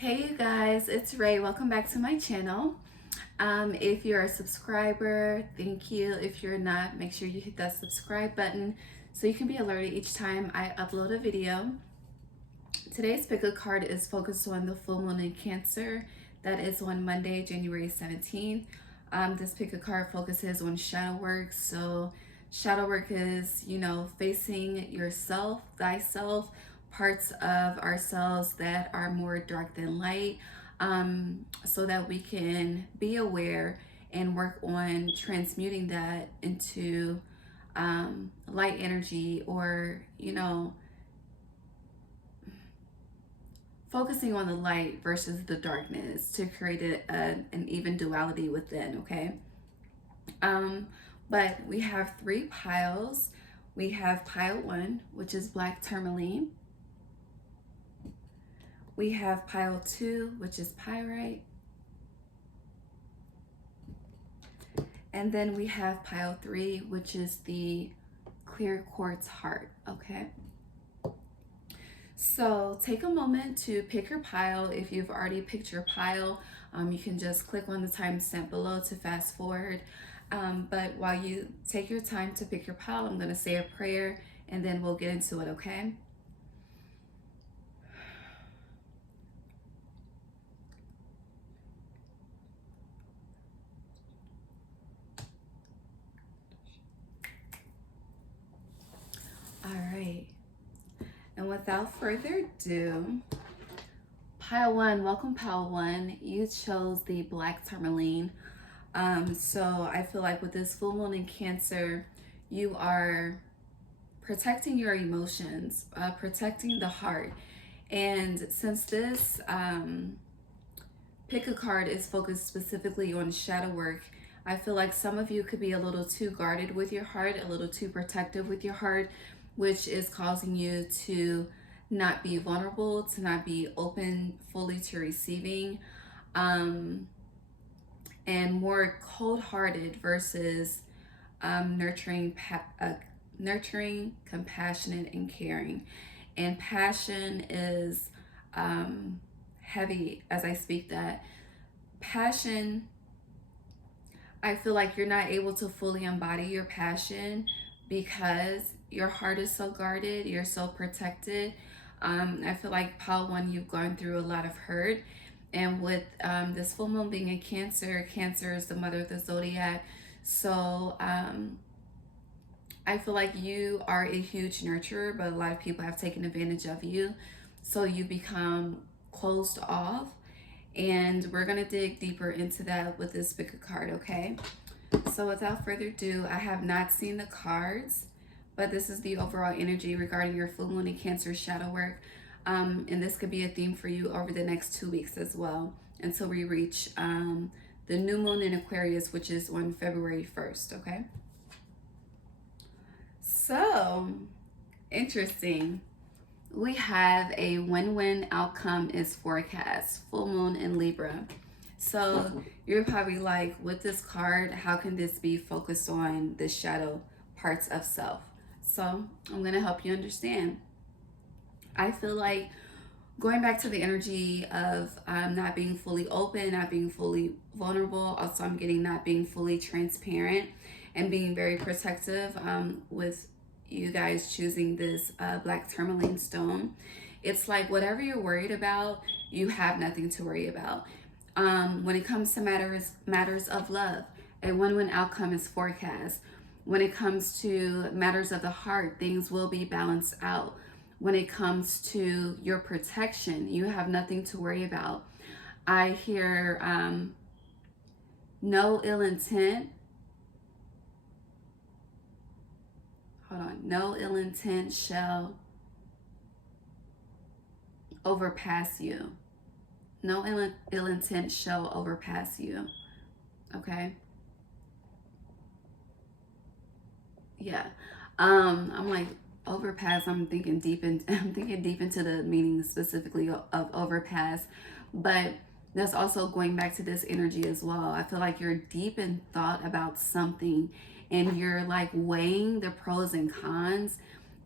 Hey you guys, it's Ray. Welcome back to my channel. If you're a subscriber, thank you. If you're not, make sure you hit that subscribe button so you can be alerted each time I upload a video. Today's pick a card is focused on the full moon in Cancer. That is on Monday, January 17th. This pick a card focuses on shadow work. So shadow work is, facing yourself, thyself, parts of ourselves that are more dark than light, so that we can be aware and work on transmuting that into light energy, or focusing on the light versus the darkness to create an even duality within. Okay. But we have three piles. We have pile 1, which is black tourmaline. We have pile 2, which is pyrite. And then we have pile 3, which is the clear quartz heart. Okay. So take a moment to pick your pile. If you've already picked your pile, you can just click on the timestamp below to fast forward. But while you take your time to pick your pile, I'm going to say a prayer and then we'll get into it, okay? All right. And without further ado, pile 1, welcome pile 1. You chose the black tourmaline. So I feel like with this full moon in Cancer, you are protecting your emotions, protecting the heart. And since this pick a card is focused specifically on shadow work, I feel like some of you could be a little too guarded with your heart, a little too protective with your heart, which is causing you to not be vulnerable, to not be open fully to receiving, and more cold-hearted versus nurturing, compassionate, and caring. And passion is heavy as I speak that. Passion, I feel like you're not able to fully embody your passion because your heart is so guarded, you're so protected. I feel like pile 1, you've gone through a lot of hurt. And with this full moon being in Cancer, Cancer is the mother of the zodiac. So I feel like you are a huge nurturer, but a lot of people have taken advantage of you. So you become closed off. And we're going to dig deeper into that with this pick a card, okay? So without further ado, I have not seen the cards, but this is the overall energy regarding your full moon in Cancer shadow work. And this could be a theme for you over the next 2 weeks as well, until we reach the new moon in Aquarius, which is on February 1st, okay? So, interesting. We have a win-win outcome is forecast, full moon in Libra. So you're probably like, with this card, how can this be focused on the shadow parts of self? So I'm going to help you understand. I feel like going back to the energy of not being fully open, not being fully vulnerable. Also, I'm getting not being fully transparent and being very protective with you guys choosing this black tourmaline stone. It's like whatever you're worried about, you have nothing to worry about. When it comes to matters of love, a win-win outcome is forecast. When it comes to matters of the heart, things will be balanced out. When it comes to your protection, you have nothing to worry about. I hear no ill intent. Hold on. No ill intent shall overpass you. No ill intent shall overpass you. Okay? Yeah. I'm like, overpass, I'm thinking deep into the meaning specifically of overpass, but that's also going back to this energy as well. I feel like you're deep in thought about something and you're like weighing the pros and cons,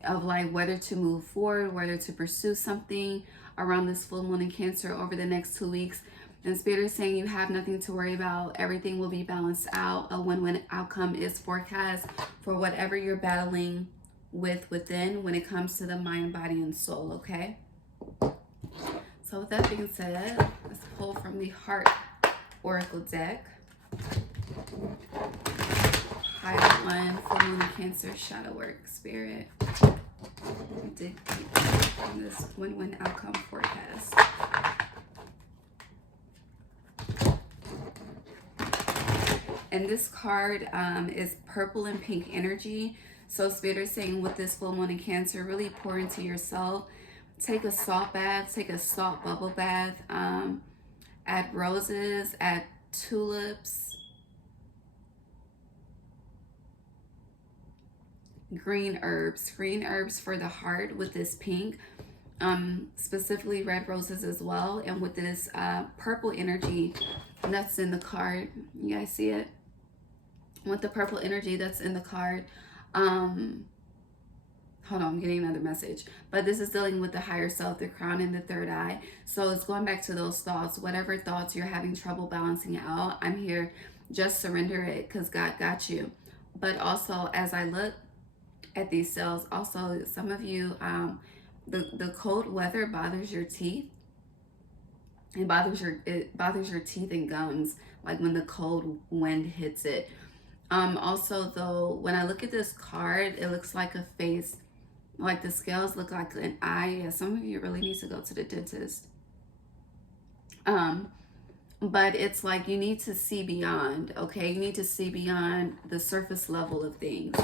of like whether to move forward, whether to pursue something around this full moon in Cancer over the next 2 weeks. And Spirit is saying you have nothing to worry about. Everything will be balanced out. A win-win outcome is forecast for whatever you're battling with within when it comes to the mind, body, and soul, okay? So with that being said, let's pull from the Heart Oracle deck. Higher One, Full Moon in Cancer, Shadow Work, Spirit. Dig deep on this win-win outcome forecast. And this card is purple and pink energy. So Spirit is saying with this full moon in Cancer, really pour into yourself. Take a salt bath, take a salt bubble bath. Add roses, add tulips, green herbs for the heart with this pink. Specifically red roses as well. And with this purple energy that's in the card, you guys see it? With the purple energy that's in the card, hold on, I'm getting another message, but this is dealing with the higher self, the crown, and the third eye. So it's going back to those thoughts. Whatever thoughts you're having trouble balancing out, I'm here, just surrender it, because God got you. But also, as I look at these cells, also some of you, the cold weather bothers your teeth. It bothers your teeth and gums, like when the cold wind hits it. Also though, when I look at this card, it looks like a face, like the scales look like an eye. Yeah, some of you really need to go to the dentist. But it's like you need to see beyond, okay? You need to see beyond the surface level of things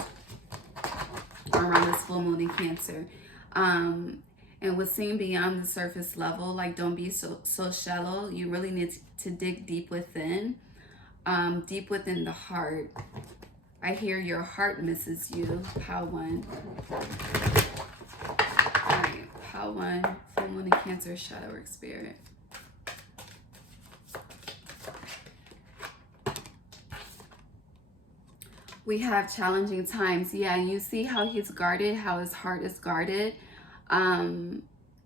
around this full moon in Cancer. And with seeing beyond the surface level, like don't be so shallow. You really need to dig deep within. Deep within the heart. I hear your heart misses you. Power One. Alright, Power One, Full Moon in Cancer, Shadow Work, Spirit. We have challenging times. Yeah, and you see how he's guarded, how his heart is guarded.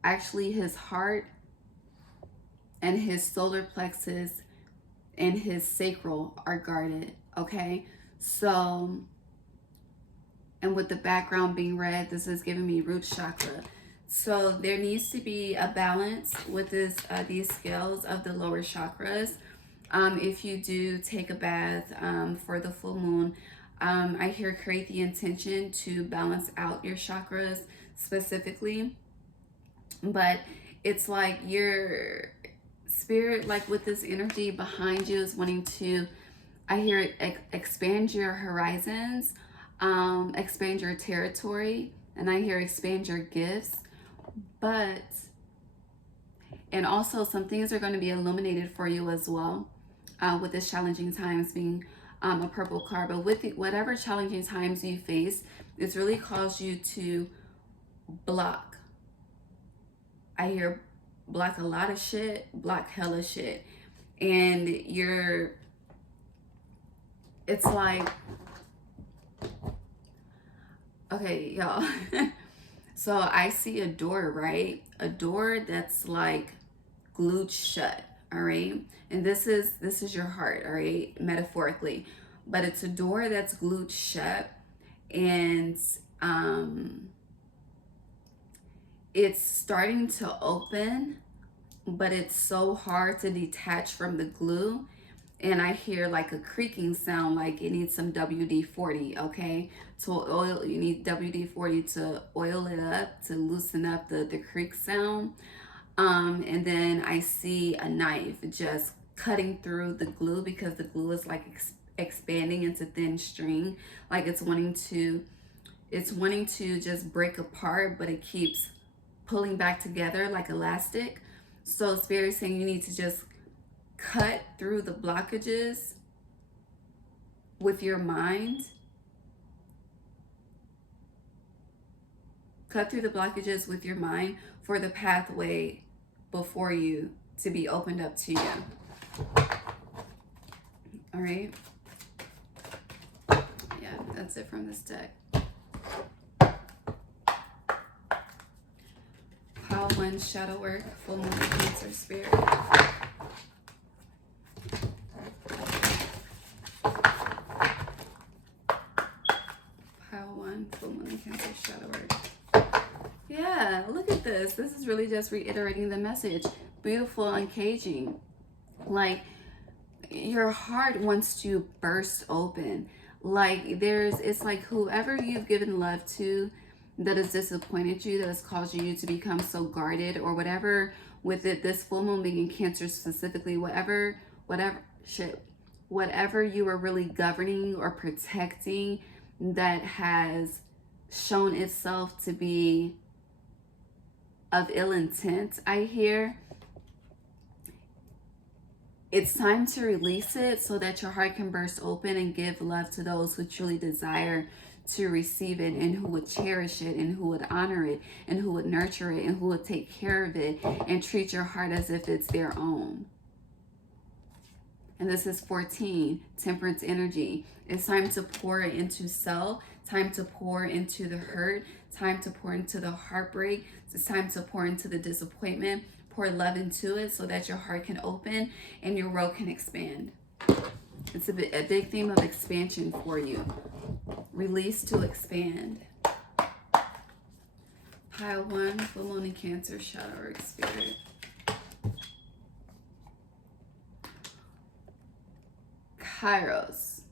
Actually, his heart and his solar plexus and his sacral are guarded, okay? So, and with the background being red, this is giving me root chakra. So there needs to be a balance with this these scales of the lower chakras. If you do take a bath for the full moon, I hear create the intention to balance out your chakras specifically. But it's like your spirit, like with this energy behind you, is wanting to, I hear it, expand your horizons, expand your territory, and I hear expand your gifts. But, and also some things are going to be illuminated for you as well, with this challenging times being a purple card. But with whatever challenging times you face, it's really caused you to block. I hear block a lot of shit, block hella shit. And it's like, okay, y'all. So I see a door, right? A door that's like glued shut, all right? And this is your heart, all right? Metaphorically. But it's a door that's glued shut, and it's starting to open, but it's so hard to detach from the glue. And I hear like a creaking sound, like it needs some WD-40, okay? To oil, you need WD-40 to oil it up, to loosen up the creak sound. And then I see a knife just cutting through the glue, because the glue is like expanding into thin string. Like it's wanting to just break apart, but it keeps pulling back together like elastic. So Spirit is saying you need to just cut through the blockages with your mind. Cut through the blockages with your mind for the pathway before you to be opened up to you. All right. Yeah, that's it from this deck. 1 shadow work, full moon Cancer spirit. Pile 1, full moon Cancer shadow work. Yeah, look at this. This is really just reiterating the message. Beautiful, uncaging. Like, your heart wants to burst open. Like, it's like whoever you've given love to that has disappointed you, that has caused you to become so guarded or whatever, with it, this full moon being in Cancer specifically, whatever you are really governing or protecting that has shown itself to be of ill intent, I hear. It's time to release it so that your heart can burst open and give love to those who truly desire to receive it, and who would cherish it, and who would honor it, and who would nurture it, and who would take care of it and treat your heart as if it's their own. And this is 14, Temperance energy. It's time to pour into self, time to pour into the hurt, time to pour into the heartbreak. It's time to pour into the disappointment. Pour love into it so that your heart can open and your world can expand. It's a big theme of expansion for you. Release to expand. Pile 1, full moon in Cancer, shadow work spirit. Kairos,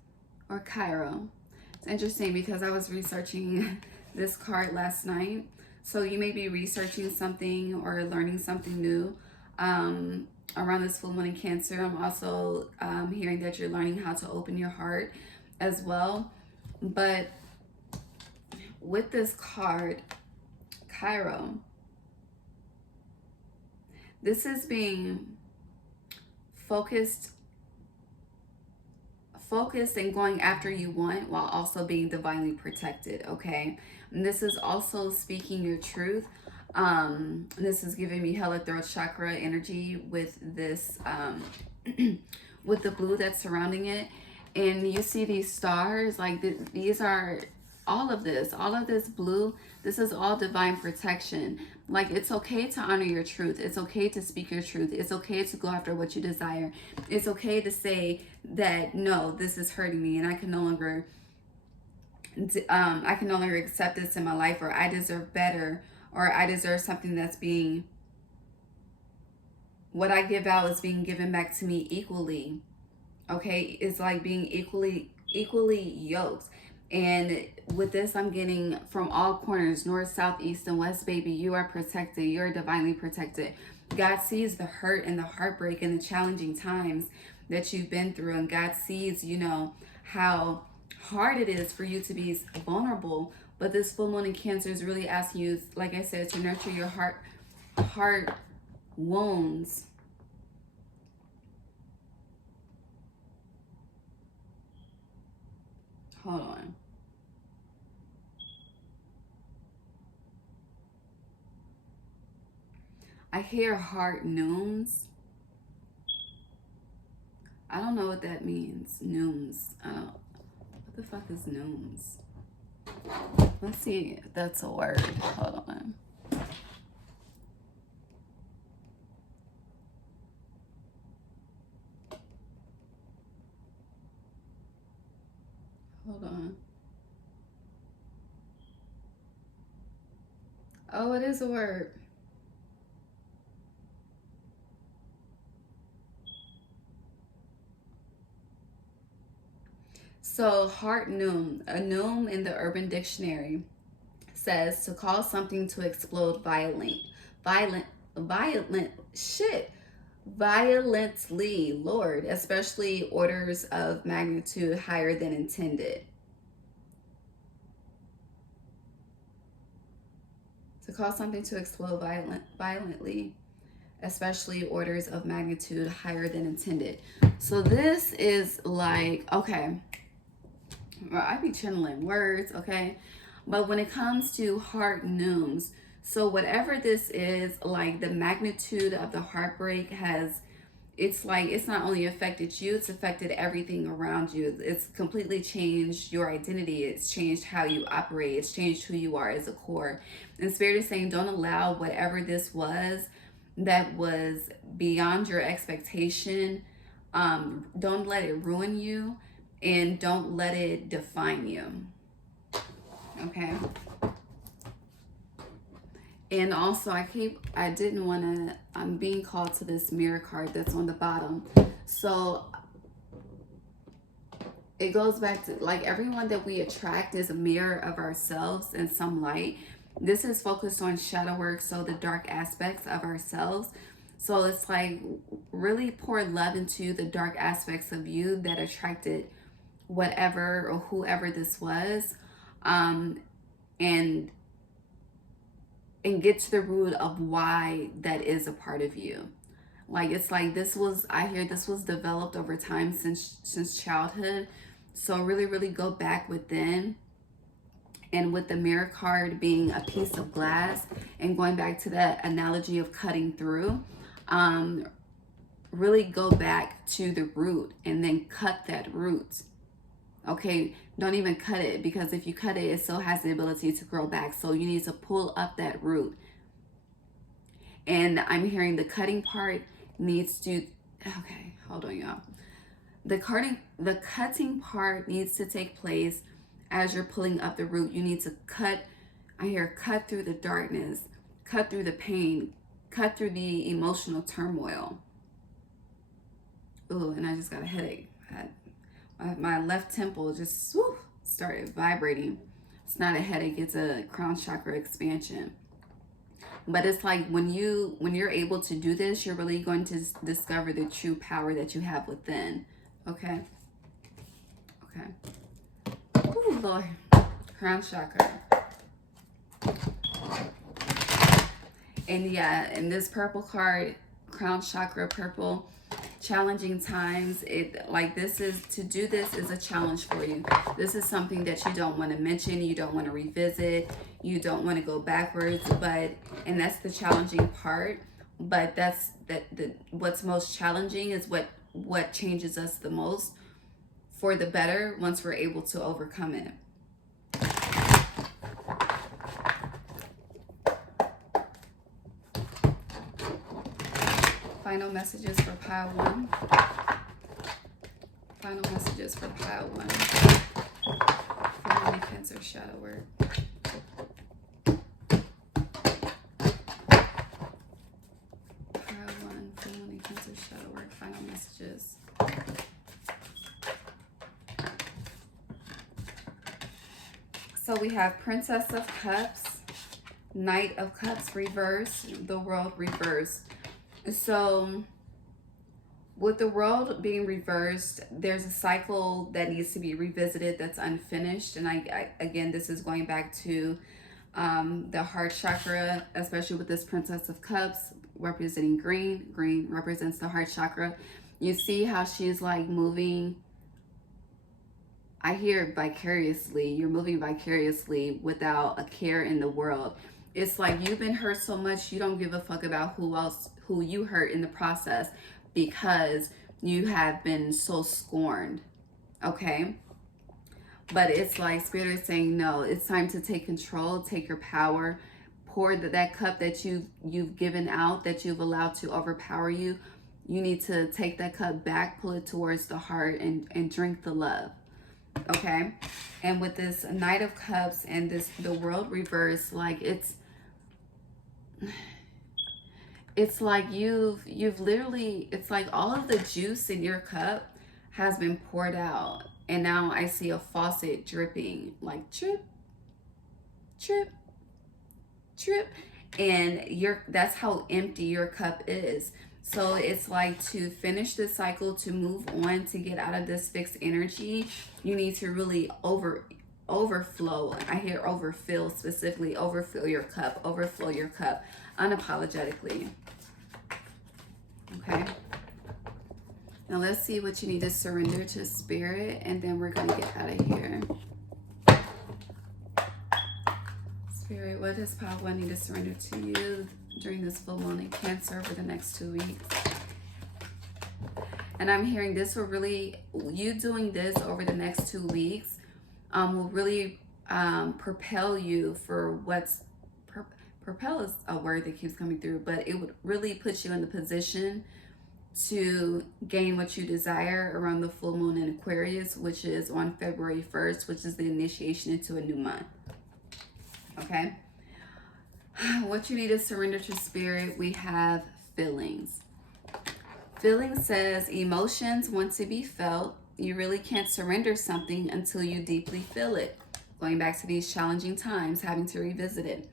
or Cairo. It's interesting because I was researching this card last night. So you may be researching something or learning something new around this full moon in Cancer. I'm also hearing that you're learning how to open your heart as well. But with this card, Cairo, this is being focused and going after you want, while also being divinely protected, okay? And this is also speaking your truth. This is giving me hella throat chakra energy with this, with the blue that's surrounding it. And you see these stars, like these are all of this blue. This is all divine protection. Like, it's okay to honor your truth. It's okay to speak your truth. It's okay to go after what you desire. It's okay to say that, no, this is hurting me and I can no longer accept this in my life, or I deserve better, or I deserve something that's being, what I give out is being given back to me equally. Okay, it's like being equally yoked. And with this, I'm getting from all corners, north, south, east, and west, baby, you are protected. You're divinely protected. God sees the hurt and the heartbreak and the challenging times that you've been through. And God sees, you know, how hard it is for you to be vulnerable. But this full moon in Cancer is really asking you, like I said, to nurture your heart wounds. Hold on. I hear heart nooms. I don't know what that means. Nooms. What the fuck is nooms? Let's see if that's a word. Hold on. Hold on. Oh, it is a word. So, heart noom, a noom in the Urban Dictionary says to cause something to explode violently, Lord, especially orders of magnitude higher than intended. To cause something to explode violently, especially orders of magnitude higher than intended. So this is like, okay, well, I be channeling words, okay? But when it comes to heart nooms, so whatever this is, like the magnitude of the heartbreak it's like it's not only affected you, it's affected everything around you. It's completely changed your identity. It's changed how you operate. It's changed who you are as a core. And Spirit is saying, don't allow whatever this was that was beyond your expectation. Don't let it ruin you, and don't let it define you. Okay. And also, I didn't want to, I'm being called to this mirror card that's on the bottom. So it goes back to, like, everyone that we attract is a mirror of ourselves in some light. This is focused on shadow work, so the dark aspects of ourselves. So it's like, really pour love into the dark aspects of you that attracted whatever or whoever this was. And get to the root of why that is a part of you. Like, it's like this was, I hear this was developed over time since childhood. So really, really go back within. And with the mirror card being a piece of glass, and going back to that analogy of cutting through, really go back to the root and then cut that root. Okay, don't even cut it, because if you cut it, it still has the ability to grow back. So you need to pull up that root. And I'm hearing the cutting part needs to, okay, hold on, y'all. The cutting part needs to take place as you're pulling up the root. You need to cut, I hear cut through the darkness, cut through the pain, cut through the emotional turmoil. Ooh, and I just got a headache. My left temple just started vibrating. It's not a headache, it's a crown chakra expansion. But it's like when you're able to do this, you're really going to discover the true power that you have within. Okay? Okay. Ooh, Lord. Crown chakra. And yeah, in this purple card, crown chakra purple, challenging times. To do this is a challenge for you. This is something that you don't want to mention, you don't want to revisit, you don't want to go backwards, and that's the challenging part. But what's most challenging is what changes us the most for the better once we're able to overcome it. Final messages for pile 1. Final messages for pile 1. Family Cancer shadow work. Pile 1, Family Cancer shadow work. Final messages. So we have Princess of Cups, Knight of Cups reversed, the World reversed. So with the World being reversed, there's a cycle that needs to be revisited that's unfinished. And again, this is going back to the heart chakra, especially with this Princess of Cups representing green. Green represents the heart chakra. You see how she's like moving. I hear vicariously. You're moving vicariously without a care in the world. It's like you've been hurt so much, you don't give a fuck about who you hurt in the process, because you have been so scorned. Okay? But it's like Spirit is saying, no, it's time to take control, take your power, pour that cup that you've given out, that you've allowed to overpower you. You need to take that cup back, pull it towards the heart, and drink the love. Okay? And with this Knight of Cups and the World reverse, like it's like you've literally, it's like all of the juice in your cup has been poured out, and now I see a faucet dripping, like drip, drip, drip, and that's how empty your cup is. So it's like, to finish this cycle, to move on, to get out of this fixed energy, you need to really overflow. I hear overfill specifically. Overfill your cup. Overflow your cup unapologetically. Okay. Now let's see what you need to surrender to Spirit, and then we're going to get out of here. Spirit, what does pile 1 need to surrender to you during this full moon in Cancer over the next 2 weeks? And I'm hearing this will really, you doing this over the next 2 weeks will really propel you for what's, propel is a word that keeps coming through, but it would really put you in the position to gain what you desire around the full moon in Aquarius, which is on February 1st, which is the initiation into a new month. Okay? What you need to surrender to spirit, we have feelings. Feeling says emotions want to be felt. You really can't surrender something until you deeply feel it. Going back to these challenging times, having to revisit it.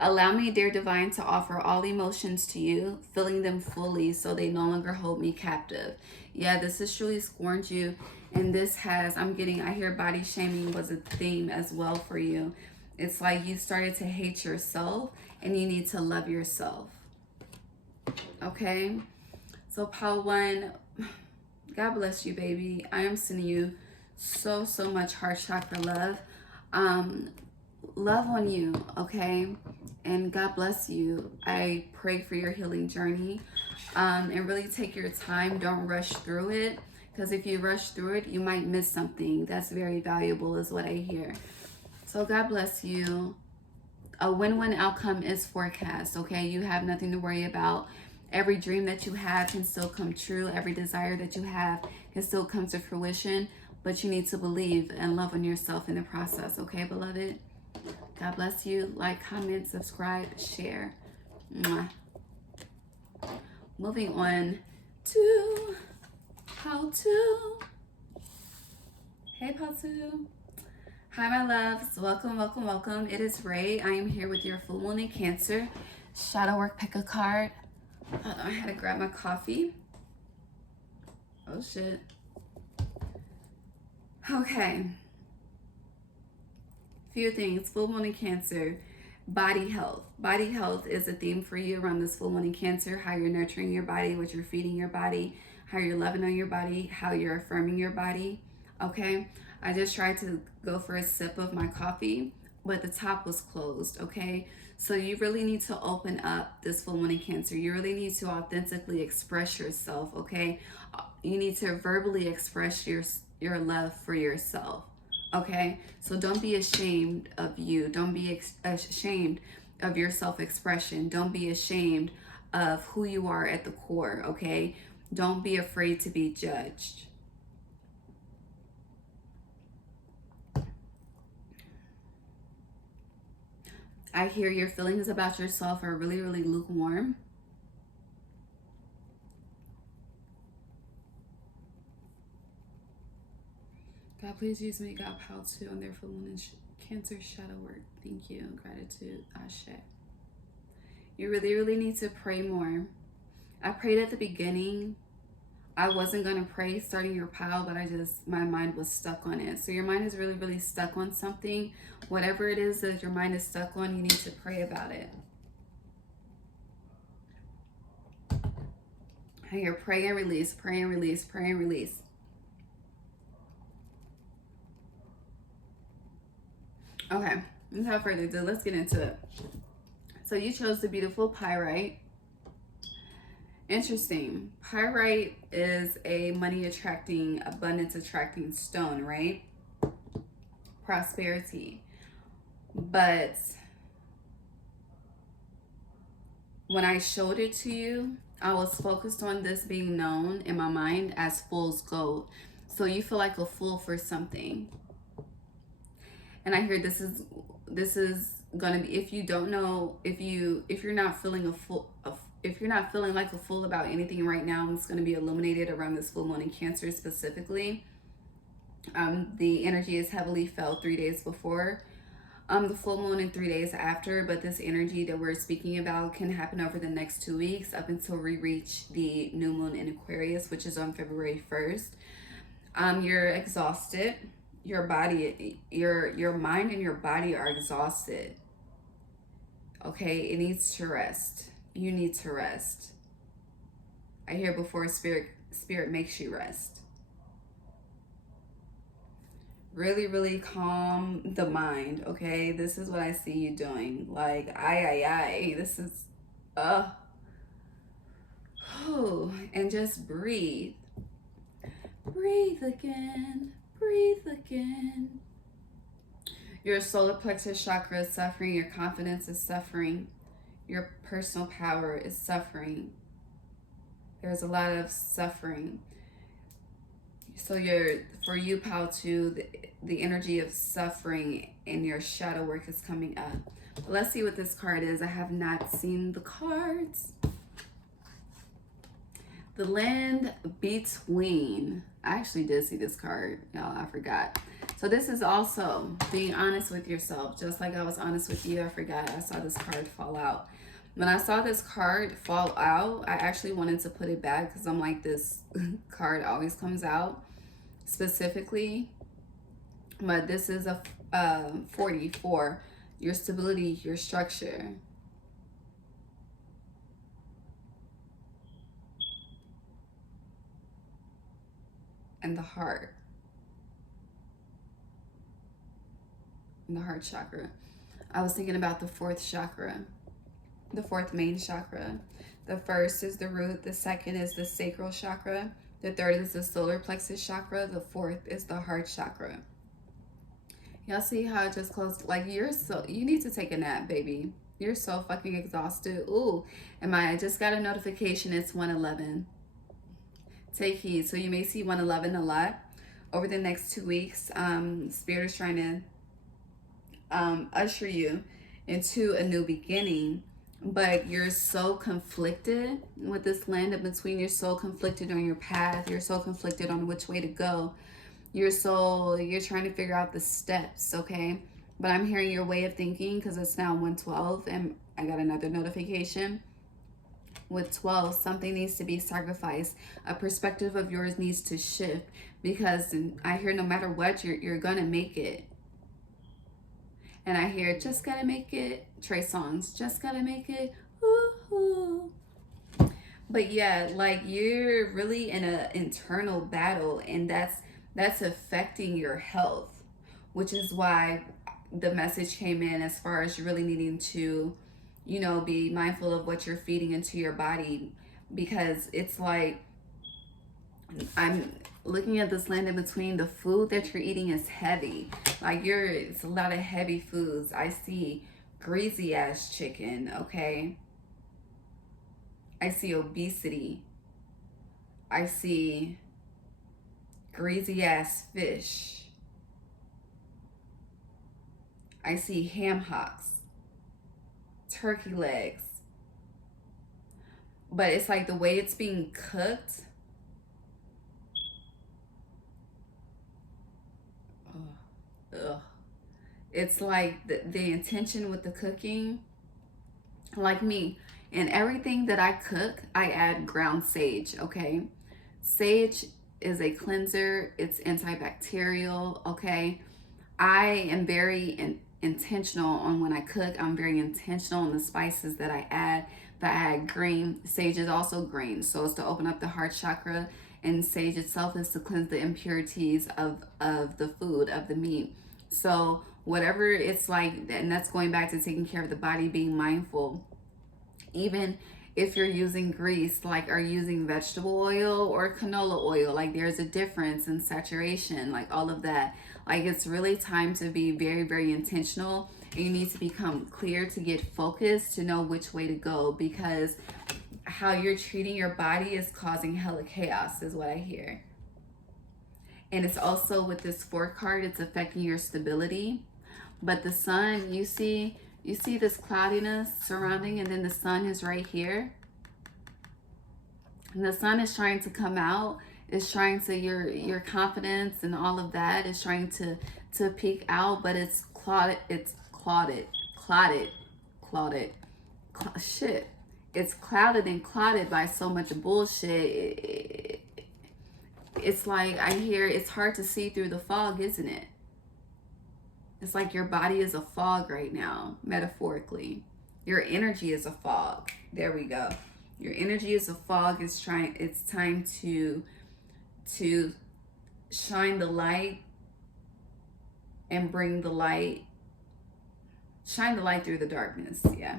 Allow me, dear divine, to offer all emotions to you, feeling them fully so they no longer hold me captive. Yeah, this has truly scorned you. And this has, I hear body shaming was a theme as well for you. It's like you started to hate yourself and you need to love yourself. Okay? So Pile 1, God bless you, baby. I am sending you so much heart chakra love. Love on you, okay? And God bless you. I pray for your healing journey. And really take your time. Don't rush through it. Because if you rush through it, you might miss something that's very valuable is what I hear. So God bless you. A win-win outcome is forecast, okay? You have nothing to worry about. Every dream that you have can still come true. Every desire that you have can still come to fruition. But you need to believe and love on yourself in the process, okay, beloved? God bless you. Like, comment, subscribe, share. Mwah. Moving on to Pile 2. Hey, Pile 2. Hi, my loves. Welcome, welcome, welcome. It is Ray. I am here with your full moon in Cancer. Shadow work, pick a card. Hold on, I had to grab my coffee. Oh, shit. Okay. Few things. Full moon in Cancer. Body health. Body health is a theme for you around this full moon in Cancer. How you're nurturing your body, what you're feeding your body, how you're loving on your body, how you're affirming your body. Okay? I just tried to go for a sip of my coffee, but the top was closed. Okay? So you really need to open up this full moon in Cancer. You really need to authentically express yourself. Okay? You need to verbally express your love for yourself. Okay, so don't be ashamed of you. Don't be ashamed of your self-expression. Don't be ashamed of who you are at the core, okay? Don't be afraid to be judged. I hear your feelings about yourself are really, really lukewarm. God, please use me, God, Pile 2 on their full moon in Cancer shadow work. Thank you. Gratitude. Ashe. You really, really need to pray more. I prayed at the beginning. I wasn't going to pray starting your pile, but my mind was stuck on it. So your mind is really, really stuck on something. Whatever it is that your mind is stuck on, you need to pray about it. I hear pray and release, pray and release, pray and release. Okay, without further ado, let's get into it. So you chose the beautiful Pyrite. Interesting. Pyrite is a money attracting, abundance attracting stone, right? Prosperity. But when I showed it to you, I was focused on this being known in my mind as fool's gold. So you feel like a fool for something. And I hear this is gonna be, if you don't know, if you're not feeling if you're not feeling like a fool about anything right now, it's gonna be illuminated around this full moon in Cancer specifically. The energy is heavily felt 3 days before the full moon and 3 days after, but this energy that we're speaking about can happen over the next 2 weeks up until we reach the new moon in Aquarius, which is on February 1st. You're exhausted. Your body, your mind and your body are exhausted. Okay, it needs to rest. You need to rest. I hear before spirit makes you rest. Really, really calm the mind, okay? This is what I see you doing. Like, this is, and just breathe. Breathe again. Breathe again. Your solar plexus chakra is suffering. Your confidence is suffering. Your personal power is suffering. There's a lot of suffering. So for you, Pal 2, the energy of suffering in your shadow work is coming up. But let's see what this card is. I have not seen the cards. The land between. I actually did see this card, y'all. I forgot. So this is also being honest with yourself. Just like I was honest with you, I forgot I saw this card fall out. When I saw this card fall out, I actually wanted to put it back because I'm like, this card always comes out specifically. But this is a 44, your stability, your structure. And the heart. And the heart chakra. I was thinking about the fourth chakra. The fourth main chakra. The first is the root. The second is the sacral chakra. The third is the solar plexus chakra. The fourth is the heart chakra. Y'all see how it just closed? Like, you need to take a nap, baby. You're so fucking exhausted. Ooh, I just got a notification. It's 1:11. Take heed. So you may see 1:11 a lot over the next 2 weeks. Spirit is trying to usher you into a new beginning. But you're so conflicted with this land in between. You're so conflicted on your path. You're so conflicted on which way to go. You're trying to figure out the steps, okay? But I'm hearing your way of thinking because it's now 1:12 and I got another notification. With 12, something needs to be sacrificed. A perspective of yours needs to shift because I hear no matter what, you're gonna make it. And I hear, just gotta make it. Trey Songz, just gotta make it. Ooh. But yeah, like you're really in an internal battle, and that's affecting your health, which is why the message came in as far as you really needing to, be mindful of what you're feeding into your body, because it's like I'm looking at this land in between. The food that you're eating is heavy. Like it's a lot of heavy foods. I see greasy ass chicken, okay? I see obesity. I see greasy ass fish. I see ham hocks, turkey legs. But it's like the way it's being cooked. Ugh. It's like the intention with the cooking, like me, and everything that I cook, I add ground sage, okay? Sage is a cleanser. It's antibacterial, okay? I am very intentional on when I cook. I'm very intentional on the spices that I add. That I add green. Sage is also green, so it's to open up the heart chakra, and sage itself is to cleanse the impurities of the food, of the meat. So whatever it's like, and that's going back to taking care of the body, being mindful. Even if you're using grease, like are using vegetable oil or canola oil, like there's a difference in saturation, like all of that. Like it's really time to be very, very intentional, and you need to become clear to get focused, to know which way to go, because how you're treating your body is causing hella chaos is what I hear. And it's also with this 4 card, it's affecting your stability. But the sun, you see this cloudiness surrounding, and then the sun is right here. And the sun is trying to come out. It's trying to, your confidence and all of that is trying to peek out, but it's clouded. It's shit. It's clouded and clotted by so much bullshit. It's like I hear it's hard to see through the fog, isn't it? It's like your body is a fog right now, metaphorically. Your energy is a fog. There we go. Your energy is a fog. It's time to shine the light and bring the light. Shine the light through the darkness, yeah.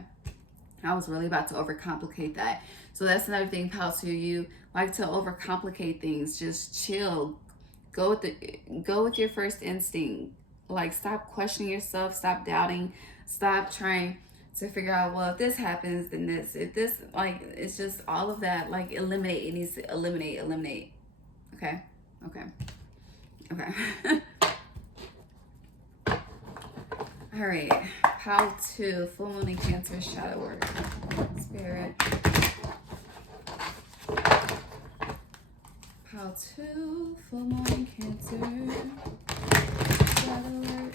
I was really about to overcomplicate that. So that's another thing, pal. So you like to overcomplicate things. Just chill. Go with your first instinct. Like, stop questioning yourself. Stop doubting. Stop trying to figure out, well, if this happens, then this. If this, like, it's just all of that. Like, eliminate. It needs to eliminate. Okay. All right. How to full moon in Cancer shadow work. Spirit. How to full moon in Cancer shadow work.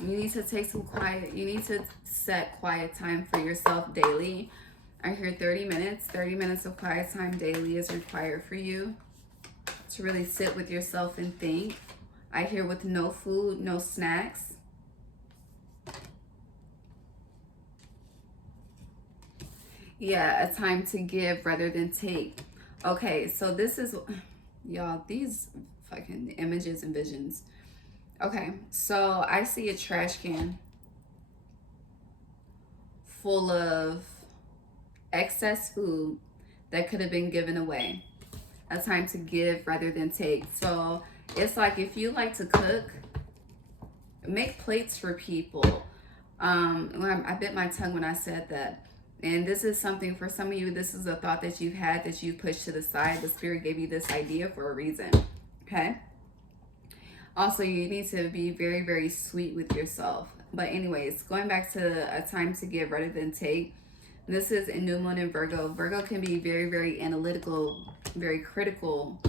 You need to take some quiet, you need to set quiet time for yourself daily. I hear 30 minutes. 30 minutes of quiet time daily is required for you to really sit with yourself and think. I hear with no food, no snacks. Yeah, a time to give rather than take. Okay, so this is, y'all, these fucking images and visions. Okay, so I see a trash can full of excess food that could have been given away. A time to give rather than take. So it's like, if you like to cook, make plates for people. I bit my tongue when I said that. And this is something for some of you, this is a thought that you've had that you pushed to the side. The spirit gave you this idea for a reason. Okay? Also, you need to be very, very sweet with yourself. But anyways, going back to a time to give rather than take. This is a new moon in Virgo. Virgo can be very, very analytical, very critical,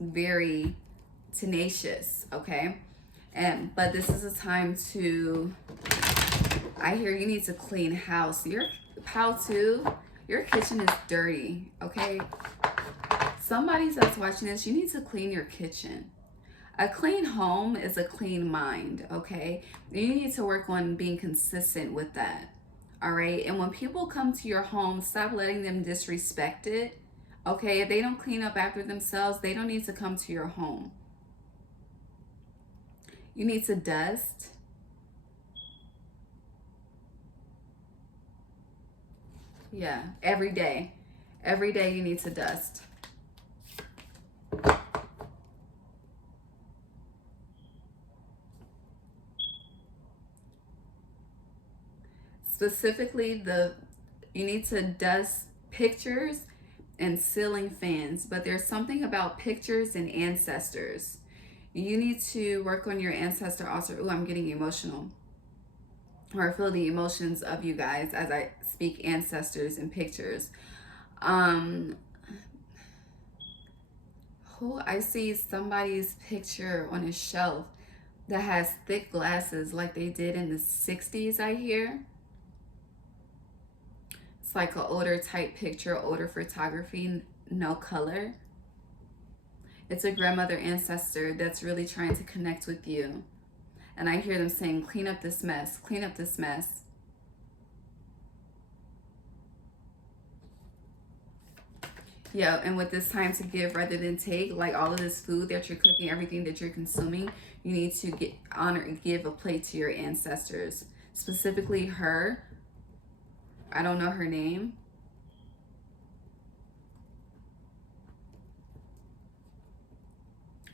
very tenacious, okay? But this is a time to, I hear you need to clean house. Your kitchen is dirty, okay? Somebody that's watching this, you need to clean your kitchen. A clean home is a clean mind, okay? You need to work on being consistent with that, all right? And when people come to your home, stop letting them disrespect it, okay? If they don't clean up after themselves, they don't need to come to your home. You need to dust. Yeah, every day. Every day you need to dust. Specifically, you need to dust pictures and ceiling fans, but there's something about pictures and ancestors. You need to work on your ancestor altar. Ooh, I'm getting emotional. Or I feel the emotions of you guys as I speak ancestors and pictures. I see somebody's picture on a shelf that has thick glasses like they did in the 60s, I hear. It's like an older type picture, older photography, no color. It's a grandmother ancestor that's really trying to connect with you. And I hear them saying, clean up this mess, clean up this mess. Yeah, and with this time to give rather than take, like all of this food that you're cooking, everything that you're consuming, you need to honor and give a plate to your ancestors. Specifically her. I don't know her name.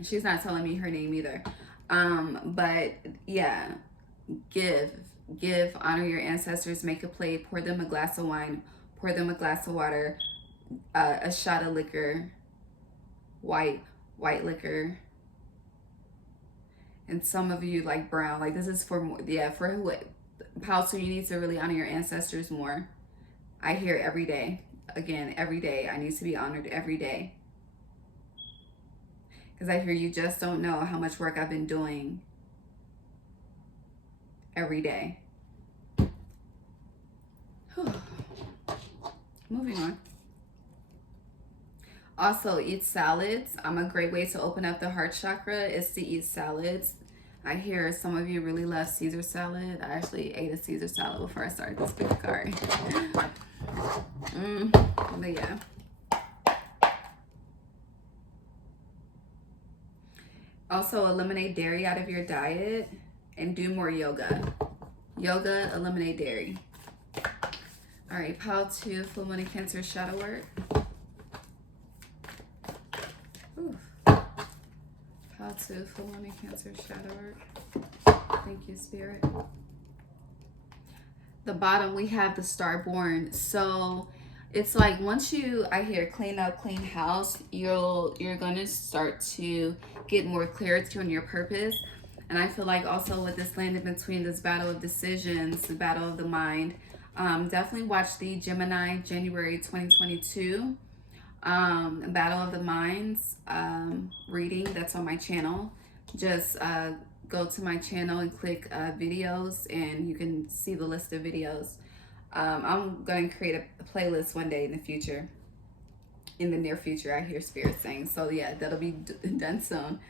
She's not telling me her name either. But yeah, give, honor your ancestors, make a plate, pour them a glass of wine, pour them a glass of water, a shot of liquor, white liquor. And some of you like brown, like this is for more, yeah, for who, so you need to really honor your ancestors more. I hear every day, again, every day, I need to be honored every day. Because I hear you just don't know how much work I've been doing every day. Moving on. Also, eat salads. A great way to open up the heart chakra is to eat salads. I hear some of you really love Caesar salad. I actually ate a Caesar salad before I started this big card. But yeah. Also, eliminate dairy out of your diet and do more yoga. Yoga, eliminate dairy. All right, pile 2, full moon in Cancer shadow work. Oof. Pile 2, full moon in Cancer shadow work. Thank you, Spirit. The bottom, we have the Starborn. So it's like once you, I hear clean up, clean house, you're gonna start to get more clarity on your purpose. And I feel like also with this land in between, this battle of decisions, the battle of the mind, definitely watch the Gemini January 2022 Battle of the Minds reading that's on my channel. Just go to my channel and click videos, and you can see the list of videos. I'm going to create a playlist one day in the future, in the near future, I hear Spirit saying. So yeah, that'll be done soon.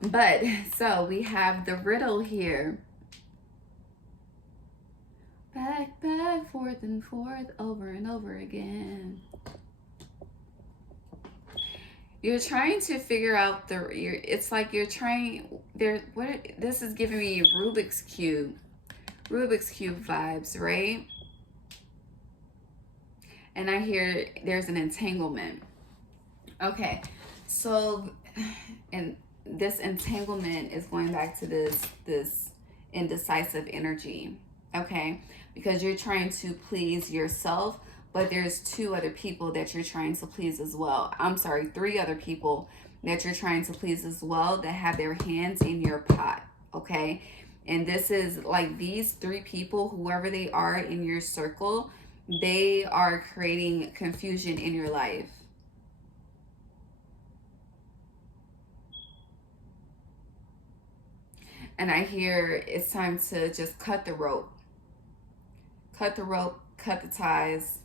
But so we have the riddle here. Back, forth and forth, over and over again. You're trying to figure out it's like you're trying there. This is giving me Rubik's Cube vibes, right? And I hear there's an entanglement. Okay, so, and this entanglement is going back to this indecisive energy, okay? Because you're trying to please yourself, but there's 2 other people that you're trying to please as well. I'm sorry, 3 other people that you're trying to please as well that have their hands in your pot, okay? And this is like these 3 people, whoever they are in your circle, they are creating confusion in your life. And I hear it's time to just cut the rope. Cut the rope, cut the ties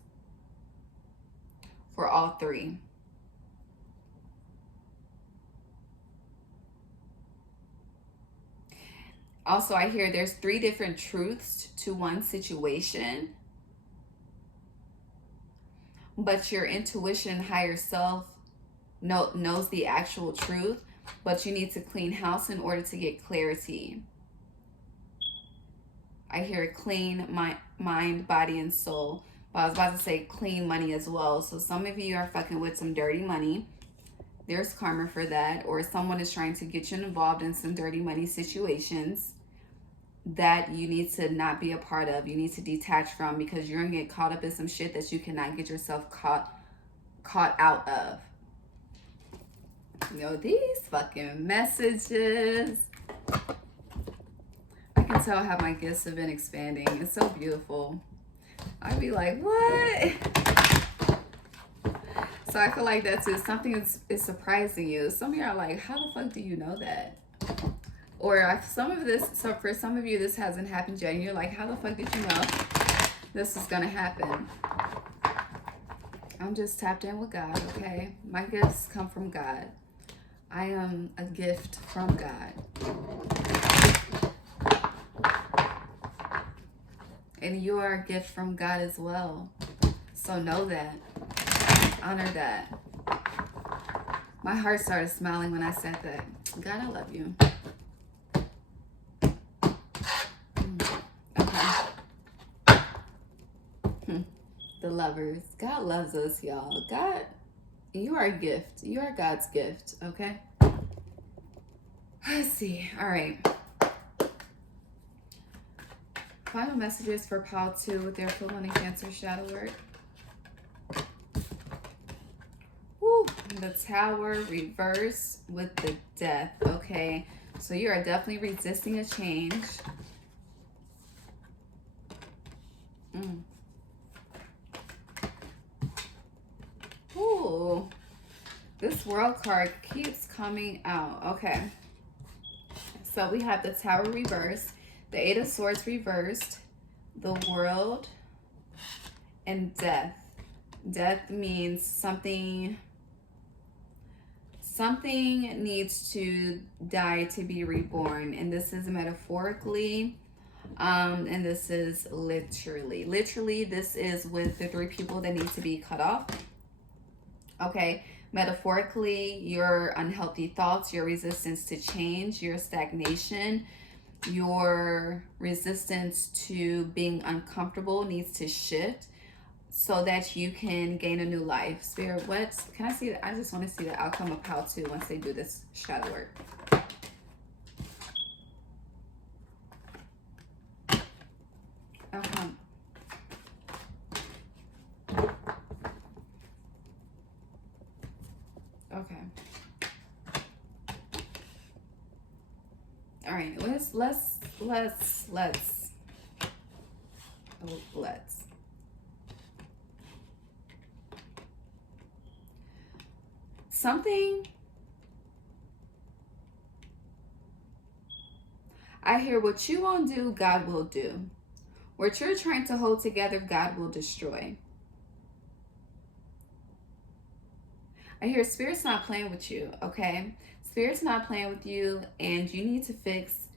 for all 3. Also, I hear there's 3 different truths to one situation. But your intuition, higher self, knows the actual truth. But you need to clean house in order to get clarity. I hear clean mind, body, and soul. But I was about to say clean money as well. So some of you are fucking with some dirty money. There's karma for that. Or someone is trying to get you involved in some dirty money situations that you need to not be a part of. You need to detach from, because you're going to get caught up in some shit that you cannot get yourself caught out of. You know, these fucking messages. I can tell how my gifts have been expanding. It's so beautiful. I'd be like, what? So I feel like that too. Something is surprising you. Some of you are like, how the fuck do you know that? Or so for some of you, this hasn't happened yet. And you're like, how the fuck did you know this is going to happen? I'm just tapped in with God, okay? My gifts come from God. I am a gift from God. And you are a gift from God as well. So know that. Honor that. My heart started smiling when I said that. God, I love you. Okay. The lovers. God loves us, y'all. God, you are a gift. You are God's gift, okay? Let's see. All right. Final messages for pile 2 with their full moon in Cancer shadow work. Woo. The Tower reverse with the Death. Okay. So you are definitely resisting a change. Ooh. This World card keeps coming out. Okay. So we have the Tower reversed, the 8 of Swords reversed, the World, and Death. Death means something needs to die to be reborn. And this is metaphorically, and this is literally. Literally, this is with the 3 people that need to be cut off. Okay, Metaphorically, your unhealthy thoughts, your resistance to change, your stagnation, your resistance to being uncomfortable needs to shift so that you can gain a new life. Spirit, what can I see? I just want to see the outcome of how to once they do this shadow work. Okay. All right. Let's. Something. I hear what you won't do, God will do. What you're trying to hold together, God will destroy. I hear Spirit's not playing with you, okay? Spirit's not playing with you, and you need to fix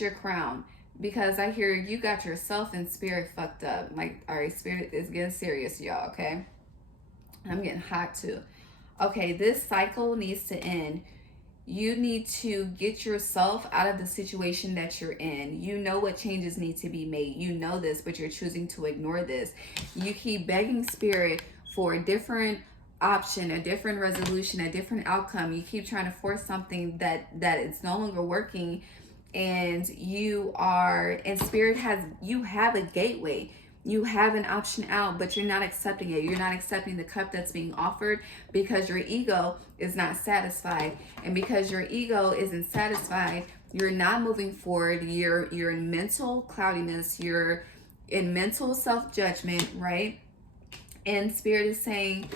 your crown, because I hear you got yourself and Spirit fucked up. Like, all right, Spirit is getting serious, y'all, okay? I'm getting hot too. Okay, this cycle needs to end. You need to get yourself out of the situation that you're in. You know what changes need to be made. You know this, but you're choosing to ignore this. You keep begging Spirit for a different option, a different resolution, a different outcome. You keep trying to force something that it's no longer working, and Spirit you have a gateway. You have an option out, but you're not accepting it. You're not accepting the cup that's being offered because your ego is not satisfied. And because your ego isn't satisfied, you're not moving forward. You're in mental cloudiness. You're in mental self-judgment, right? And Spirit is saying,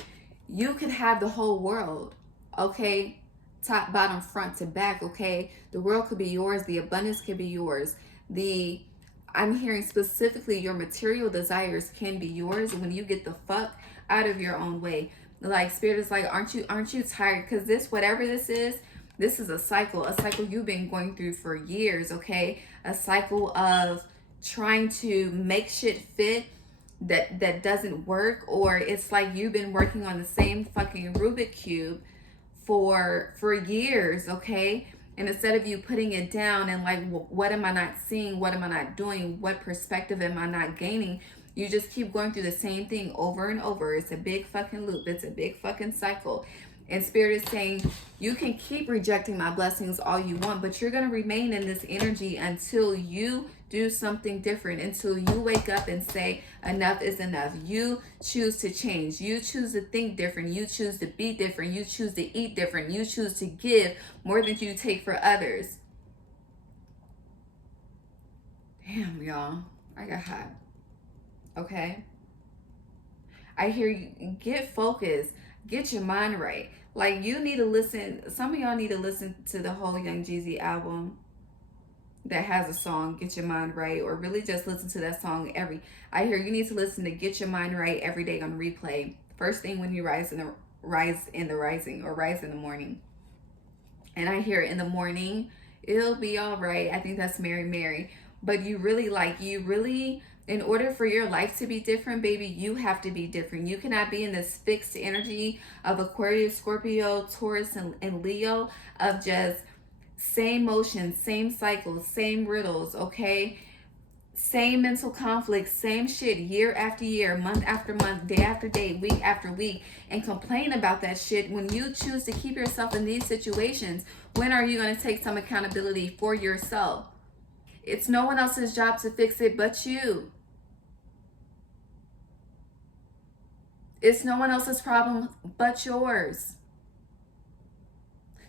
you could have the whole world, okay? Top, bottom, front to back, okay? The world could be yours. The abundance could be yours. I'm hearing specifically your material desires can be yours when you get the fuck out of your own way. Like, Spirit is like, aren't you tired? Because whatever this is a cycle you've been going through for years, okay? A cycle of trying to make shit fit that doesn't work, or it's like you've been working on the same fucking Rubik Cube for years, okay? And instead of you putting it down and like, what am I not seeing? What am I not doing? What perspective am I not gaining? You just keep going through the same thing over and over. It's a big fucking loop. It's a big fucking cycle. And Spirit is saying, you can keep rejecting my blessings all you want, but you're going to remain in this energy until you do something different, until you wake up and say, enough is enough. You choose to change. You choose to think different. You choose to be different. You choose to eat different. You choose to give more than you take for others. Damn, y'all. I got hot. Okay? I hear you. Get focused. Get your mind right. Like, you need to listen. Some of y'all need to listen to the whole Young Jeezy album that has a song, Get Your Mind Right, or really just listen to that song I hear you need to listen to Get Your Mind Right every day on replay. First thing when you rise in the morning. And I hear in the morning, it'll be all right. I think that's Mary Mary. But in order for your life to be different, baby, you have to be different. You cannot be in this fixed energy of Aquarius, Scorpio, Taurus, and Leo of just same motions, same cycles, same riddles, okay? Same mental conflicts, same shit year after year, month after month, day after day, week after week, and complain about that shit. When you choose to keep yourself in these situations, when are you going to take some accountability for yourself? It's no one else's job to fix it but you. It's no one else's problem but yours.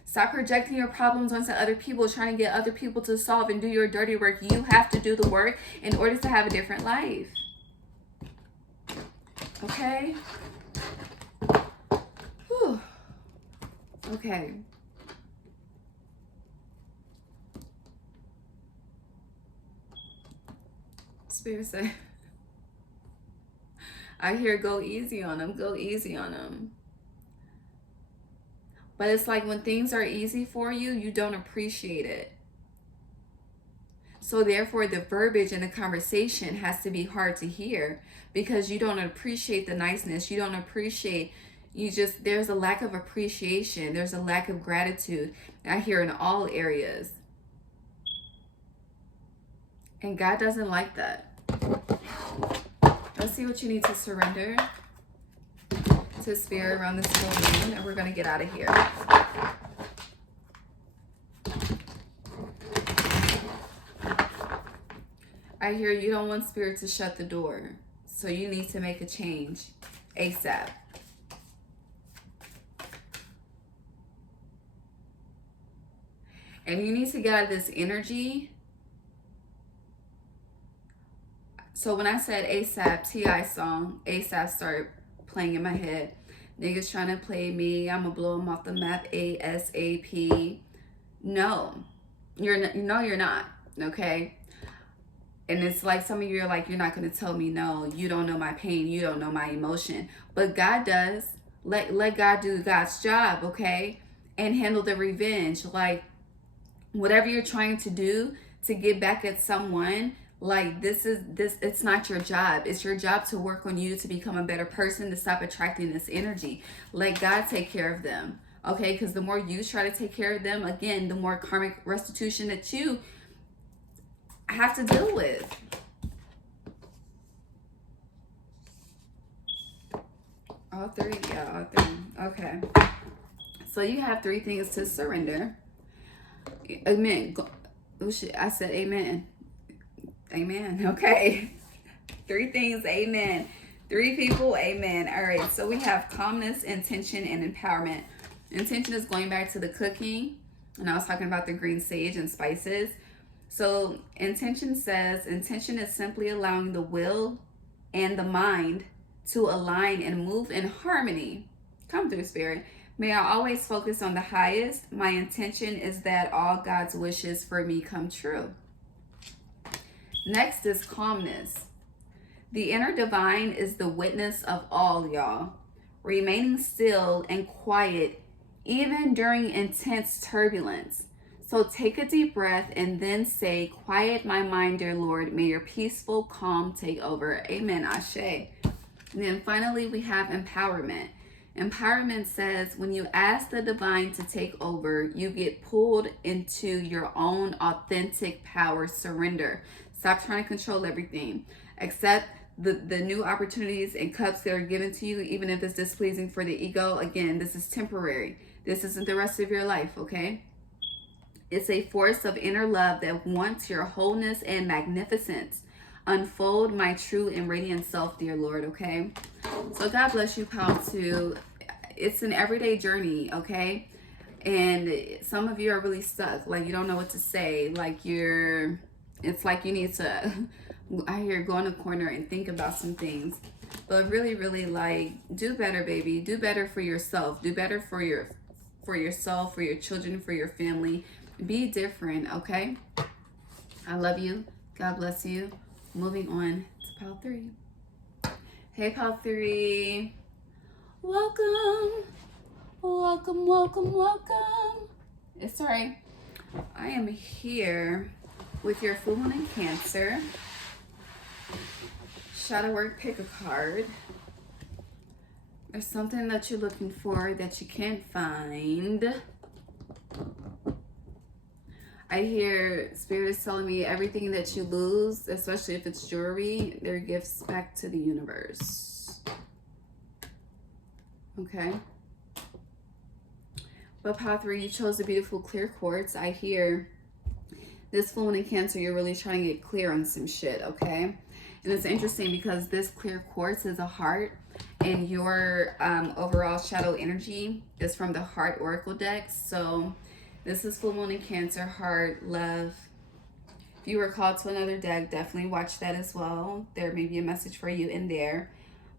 Stop projecting your problems onto other people, trying to get other people to solve and do your dirty work. You have to do the work in order to have a different life. Okay? Whew. Okay. Spirit said, I hear go easy on them. Go easy on them. But it's like when things are easy for you, you don't appreciate it. So therefore, the verbiage in the conversation has to be hard to hear because you don't appreciate the niceness. You don't appreciate there's a lack of appreciation. There's a lack of gratitude. I hear in all areas. And God doesn't like that. Let's see what you need to surrender to Spirit around this full moon, and we're going to get out of here. I hear you don't want Spirit to shut the door, so you need to make a change ASAP. And you need to get out of this energy. So when I said ASAP, T.I. song, ASAP started playing in my head. Niggas trying to play me. I'm going to blow them off the map ASAP. No. You're not. Okay? And it's like some of you are like, you're not going to tell me no. You don't know my pain. You don't know my emotion. But God does. Let God do God's job, okay? And handle the revenge. Like, whatever you're trying to do to get back at someone, like it's not your job. It's your job to work on you to become a better person, to stop attracting this energy. Let God take care of them, okay? Because the more you try to take care of them, again, the more karmic restitution that you have to deal with. All three, yeah, all three. Okay. So you have 3 things to surrender. Amen. Oh shit, I said amen. Amen. Okay. 3 things, amen. 3 people, amen. All right, so we have calmness, intention, and empowerment. Intention is going back to the cooking, and I was talking about the green sage and spices. So intention says, intention is simply allowing the will and the mind to align and move in harmony. Come through, Spirit. May I always focus on the highest. My intention is that all God's wishes for me come true. Next is calmness. The inner divine is the witness of all, y'all. Remaining still and quiet even during intense turbulence. So take a deep breath and then say, quiet my mind, dear Lord. May your peaceful calm take over. Amen, Ashe. And then finally, we have empowerment. Empowerment says, when you ask the divine to take over, you get pulled into your own authentic power. Surrender. Stop trying to control everything. Accept the new opportunities and cups that are given to you, even if it's displeasing for the ego. Again, this is temporary. This isn't the rest of your life, okay? It's a force of inner love that wants your wholeness and magnificence. Unfold my true and radiant self, dear Lord, okay? So God bless you, pal, too. It's an everyday journey, okay? And some of you are really stuck. Like, you don't know what to say. Like, it's like you need to, I hear, go in a corner and think about some things. But really, really, like, do better, baby. Do better for yourself. Do better for yourself, for your children, for your family. Be different, okay? I love you. God bless you. Moving on to pile 3. Hey, pile 3. Welcome. Welcome, welcome, welcome. It's all right. I am here with your full moon in Cancer. Shadow work, pick a card. There's something that you're looking for that you can't find. I hear Spirit is telling me everything that you lose, especially if it's jewelry, they're gifts back to the universe. Okay. But pile 3, you chose a beautiful clear quartz. I hear this full moon in Cancer, you're really trying to get clear on some shit, okay? And it's interesting because this clear quartz is a heart, and your overall shadow energy is from the Heart Oracle deck. So this is full moon in Cancer, heart, love. If you were called to another deck, definitely watch that as well. There may be a message for you in there.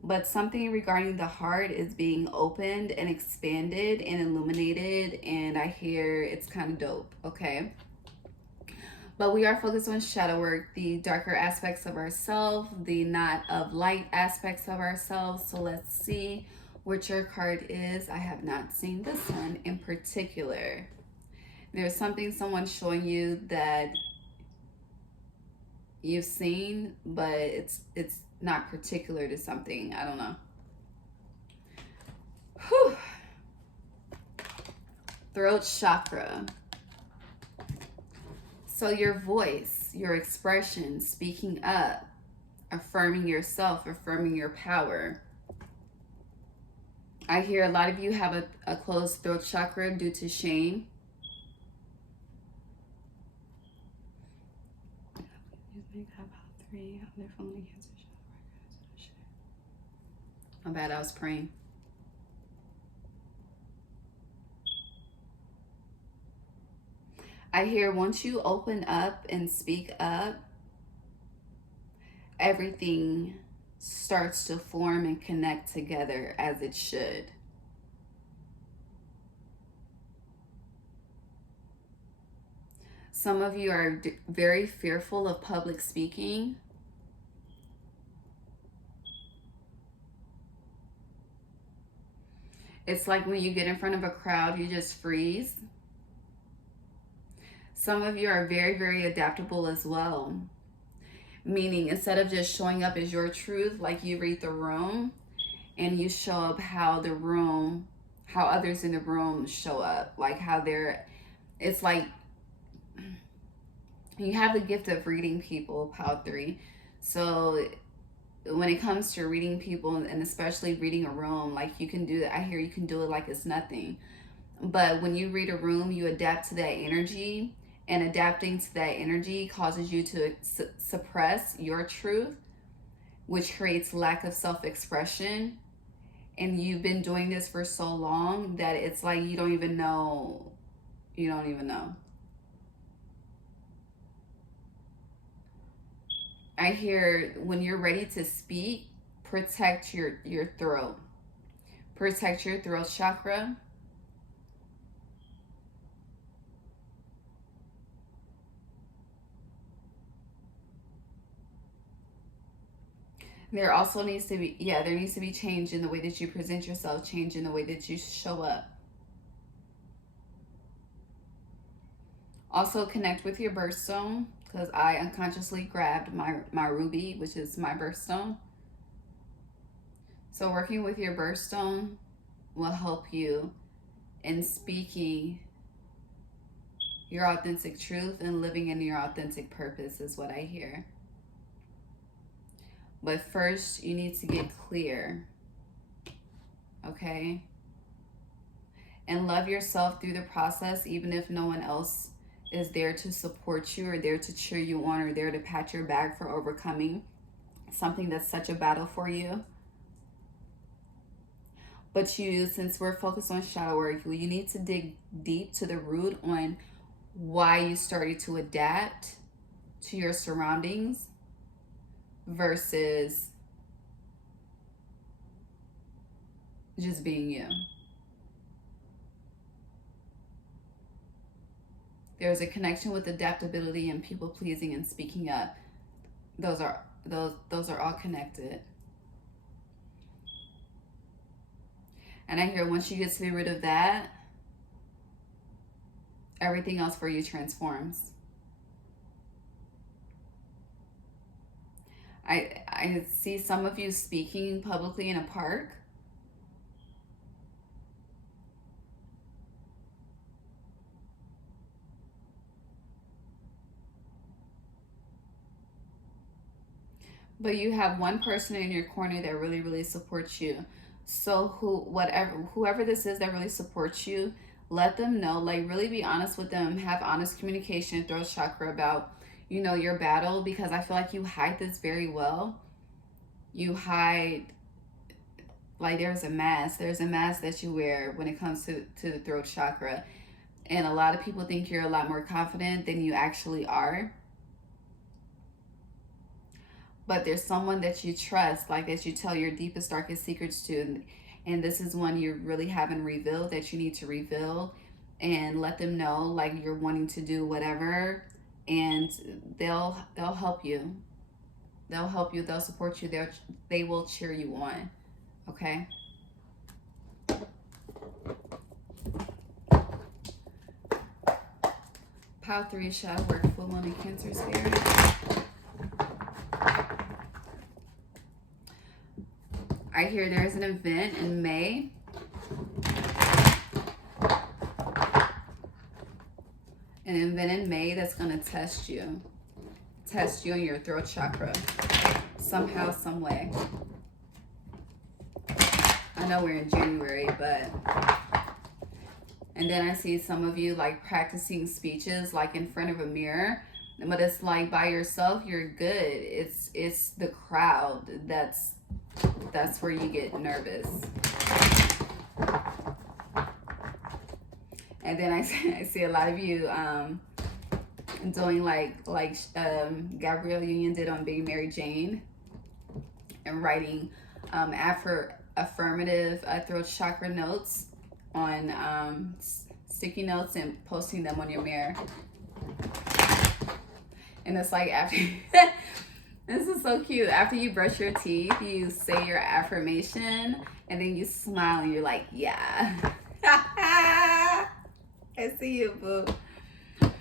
But something regarding the heart is being opened and expanded and illuminated. And I hear it's kind of dope, okay? But we are focused on shadow work, the darker aspects of ourselves, the not of light aspects of ourselves. So let's see what your card is. I have not seen this one in particular. There's something someone's showing you that you've seen, but it's not particular to something. I don't know. Throat chakra. So your voice, your expression, speaking up, affirming yourself, affirming your power. I hear a lot of you have a closed throat chakra due to shame. I'm bad, I was praying. I hear once you open up and speak up, everything starts to form and connect together as it should. Some of you are very fearful of public speaking. It's like when you get in front of a crowd, you just freeze. Some of you are very, very adaptable as well. Meaning, instead of just showing up as your truth, like you read the room and you show up how others in the room show up. Like how it's like you have the gift of reading people, Pile 3. So when it comes to reading people, and especially reading a room, like you can do it. I hear you can do it like it's nothing. But when you read a room, you adapt to that energy, and adapting to that energy causes you to suppress your truth, which creates lack of self-expression. And you've been doing this for so long that it's like you don't even know. You don't even know. I hear when you're ready to speak, protect your throat. Protect your throat chakra. There also needs to be, there needs to be change in the way that you present yourself, change in the way that you show up. Also connect with your birthstone, because I unconsciously grabbed my ruby, which is my birthstone. So working with your birthstone will help you in speaking your authentic truth and living in your authentic purpose is what I hear. But first, you need to get clear, okay? And love yourself through the process, even if no one else is there to support you or there to cheer you on or there to pat your back for overcoming something that's such a battle for you. But you, since we're focused on shadow work, you need to dig deep to the root on why you started to adapt to your surroundings versus just being you. There's a connection with adaptability and people pleasing and speaking up. Those are all connected. And I hear once you get to the root of that, everything else for you transforms. I see some of you speaking publicly in a park. But you have one person in your corner that really, really supports you. So whoever this is that really supports you, let them know, like really be honest with them, have honest communication, throat chakra about, your battle, because I feel like you hide this very well. You hide, like there's a mask that you wear when it comes to the throat chakra. And a lot of people think you're a lot more confident than you actually are. But there's someone that you trust, like that you tell your deepest, darkest secrets to. And this is one you really haven't revealed that you need to reveal, and let them know like you're wanting to do whatever, and they'll help you. They'll help you. They'll support you. They will cheer you on. Okay? Pile 3 shadow work, full moon and Cancer spirit. I hear there's an event in May An event in May that's going to test you in your throat chakra somehow, some way. I know we're in January, but, and then I see some of you like practicing speeches like in front of a mirror, but it's like by yourself, you're good. It's the crowd that's where you get nervous. And then I see a lot of you doing like Gabrielle Union did on Being Mary Jane, and writing affirmative throat chakra notes on sticky notes and posting them on your mirror. And it's like after this is so cute. After you brush your teeth, you say your affirmation and then you smile and you're like, yeah. I see you, boo. All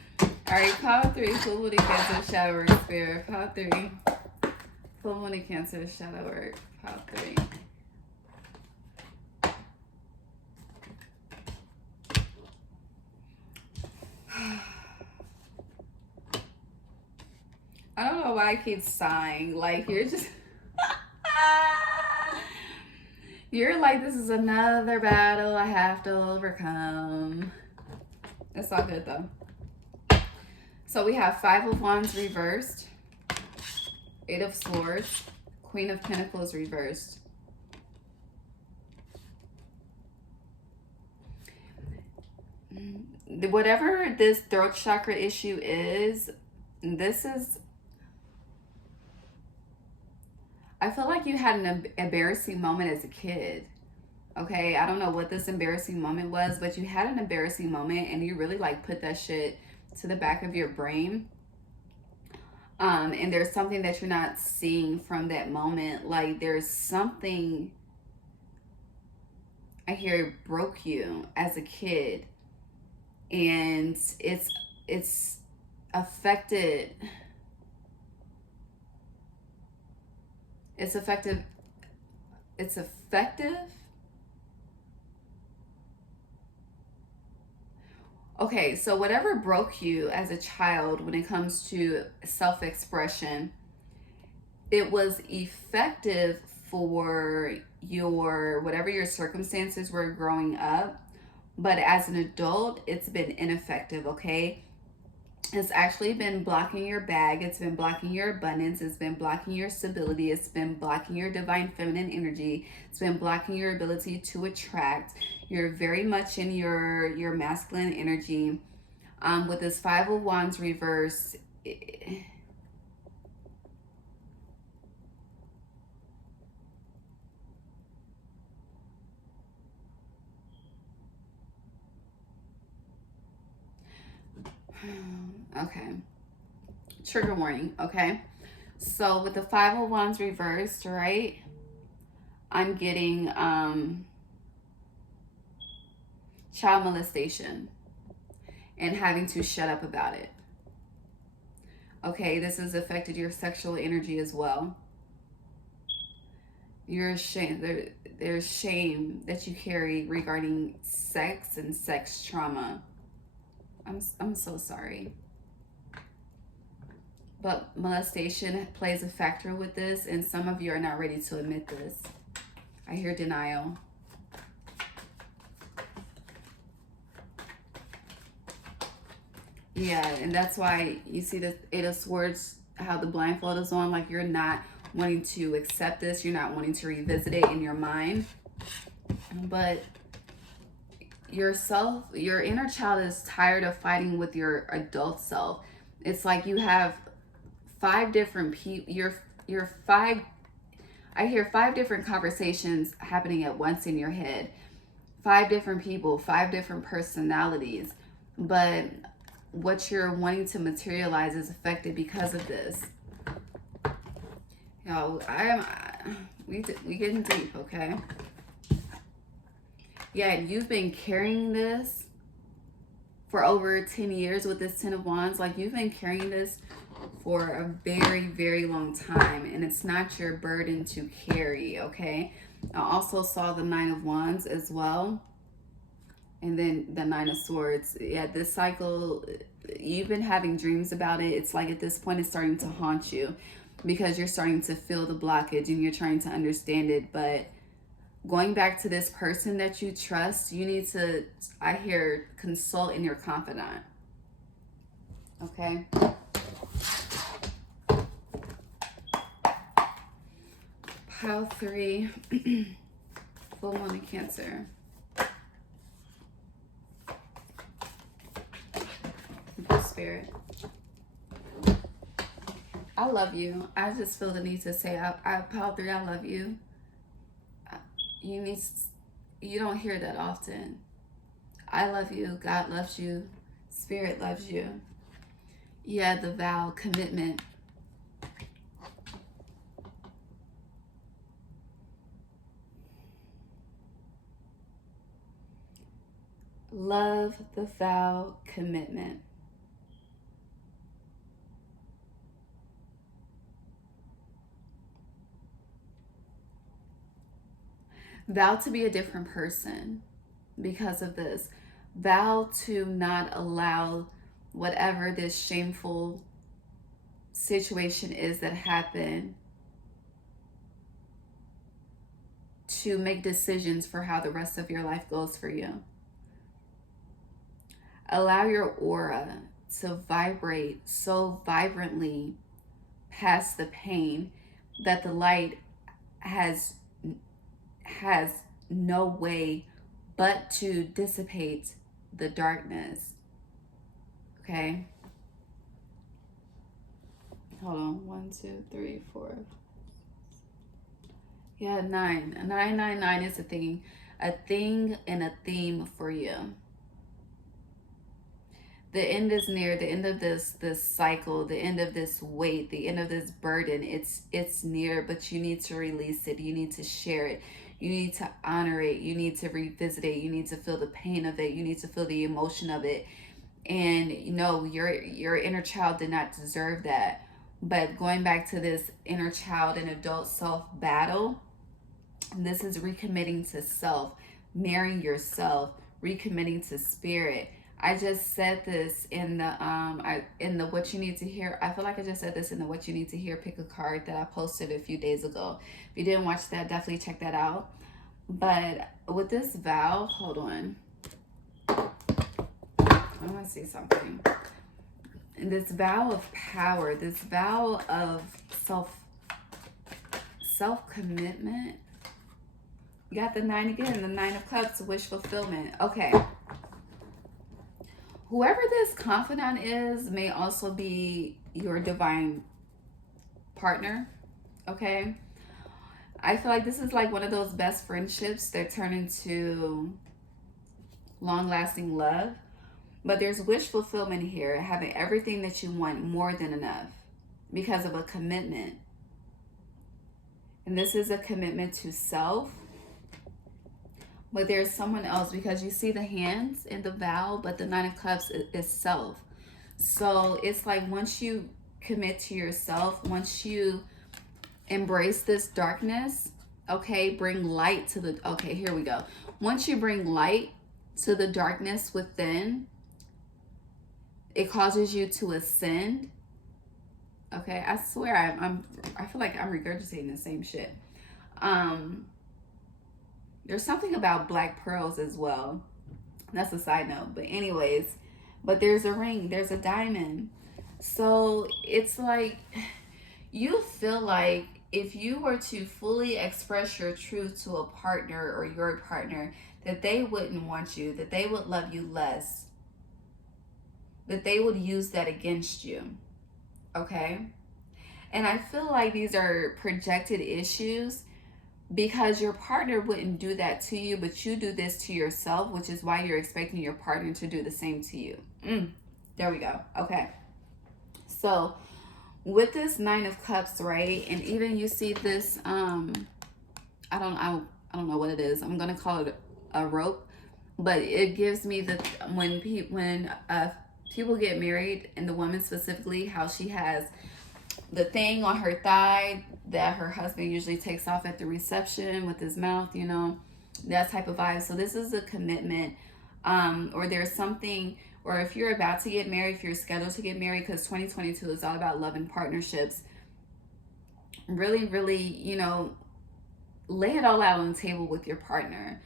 right, pile 3, full moon in Cancer, shadow work, spirit. Pile 3, full moon in Cancer, shadow work. Pile 3. I don't know why I keep sighing. Like, you're just... You're like, this is another battle I have to overcome. It's all good, though. So we have 5 of Wands reversed. 8 of Swords. Queen of Pentacles reversed. Whatever this throat chakra issue is, this is... I feel like you had an embarrassing moment as a kid. Okay, I don't know what this embarrassing moment was, but you had an embarrassing moment and you really like put that shit to the back of your brain. And there's something that you're not seeing from that moment. Like there's something, I hear, broke you as a kid, and it's affected. It's effective. It's effective. Okay, so whatever broke you as a child when it comes to self-expression, it was effective for your, whatever your circumstances were growing up, but as an adult, it's been ineffective, okay? It's actually been blocking your bag. It's been blocking your abundance. It's been blocking your stability. It's been blocking your divine feminine energy. It's been blocking your ability to attract. You're very much in your masculine energy. With this 5 of Wands reverse, okay, trigger warning. Okay, so with the 5 of Wands reversed, right, I'm getting child molestation and having to shut up about it. Okay, this has affected your sexual energy as well. You're ashamed. There's shame that you carry regarding sex and sex trauma. I'm so sorry. But molestation plays a factor with this, and some of you are not ready to admit this. I hear denial. Yeah, and that's why you see the 8 of Swords, how the blindfold is on, like you're not wanting to accept this, you're not wanting to revisit it in your mind. But your inner child is tired of fighting with your adult self. It's like you have 5 different people, I hear 5 different conversations happening at once in your head. 5 different people, 5 different personalities. But what you're wanting to materialize is affected because of this. Yo, we getting deep, okay? Yeah, you've been carrying this for over 10 years with this 10 of Wands. Like, you've been carrying this for a very, very long time, and it's not your burden to carry, okay? I also saw the 9 of Wands as well, and then the 9 of Swords. Yeah, this cycle, you've been having dreams about it. It's like at this point it's starting to haunt you because you're starting to feel the blockage and you're trying to understand it. But going back to this person that you trust, you need to, I hear, consult in your confidant. Okay? Pile 3, full moon in Cancer. Spirit. I love you. I just feel the need to say, pile 3, I love you. You don't hear that often. I love you. God loves you. Spirit loves you. Yeah, the vow, commitment. Love, the vow, commitment. Vow to be a different person because of this. Vow to not allow whatever this shameful situation is that happened to make decisions for how the rest of your life goes for you. Allow your aura to vibrate so vibrantly past the pain that the light has no way but to dissipate the darkness. Okay? Hold on. 1, 2, 3, 4. Yeah, 9. 999 is a thing and a theme for you. The end is near. The end of this cycle, the end of this weight, the end of this burden. It's near, but you need to release it. You need to share it. You need to honor it. You need to revisit it. You need to feel the pain of it. You need to feel the emotion of it. And you know, your inner child did not deserve that. But going back to this inner child and adult self battle, this is recommitting to self, marrying yourself, recommitting to spirit. I just said this in the what you need to hear. I feel like I just said this in the what you need to hear pick a card that I posted a few days ago. If you didn't watch that, definitely check that out. But with this vow, hold on. I want to see something. And this vow of power, this vow of self-commitment. You got the 9 again, the 9 of Cups, wish fulfillment. Okay. Whoever this confidant is may also be your divine partner, okay? I feel like this is like one of those best friendships that turn into long-lasting love. But there's wish fulfillment here, having everything that you want, more than enough, because of a commitment. And this is a commitment to self. But there's someone else, because you see the hands in the vow, but the 9 of Cups is self. So it's like once you commit to yourself, once you embrace this darkness, okay, bring light to the, okay, here we go. Once you bring light to the darkness within, it causes you to ascend. Okay, I swear I feel like I'm regurgitating the same shit. There's something about black pearls as well. That's a side note. But anyways, but there's a ring, there's a diamond. So it's like you feel like if you were to fully express your truth to a partner or your partner, that they wouldn't want you, that they would love you less, that they would use that against you. Okay? And I feel like these are projected issues, because your partner wouldn't do that to you, but you do this to yourself, which is why you're expecting your partner to do the same to you. There we go. Okay. So with this 9 of Cups, right? And even you see this, I don't know what it is. I'm going to call it a rope, but it gives me the, when people get married, and the woman specifically, how she has the thing on her thigh that her husband usually takes off at the reception with his mouth, you know, that type of vibe. So this is a commitment, or there's something or if you're about to get married, if you're scheduled to get married, because 2022 is all about love and partnerships. Really, really, you know, lay it all out on the table with your partner.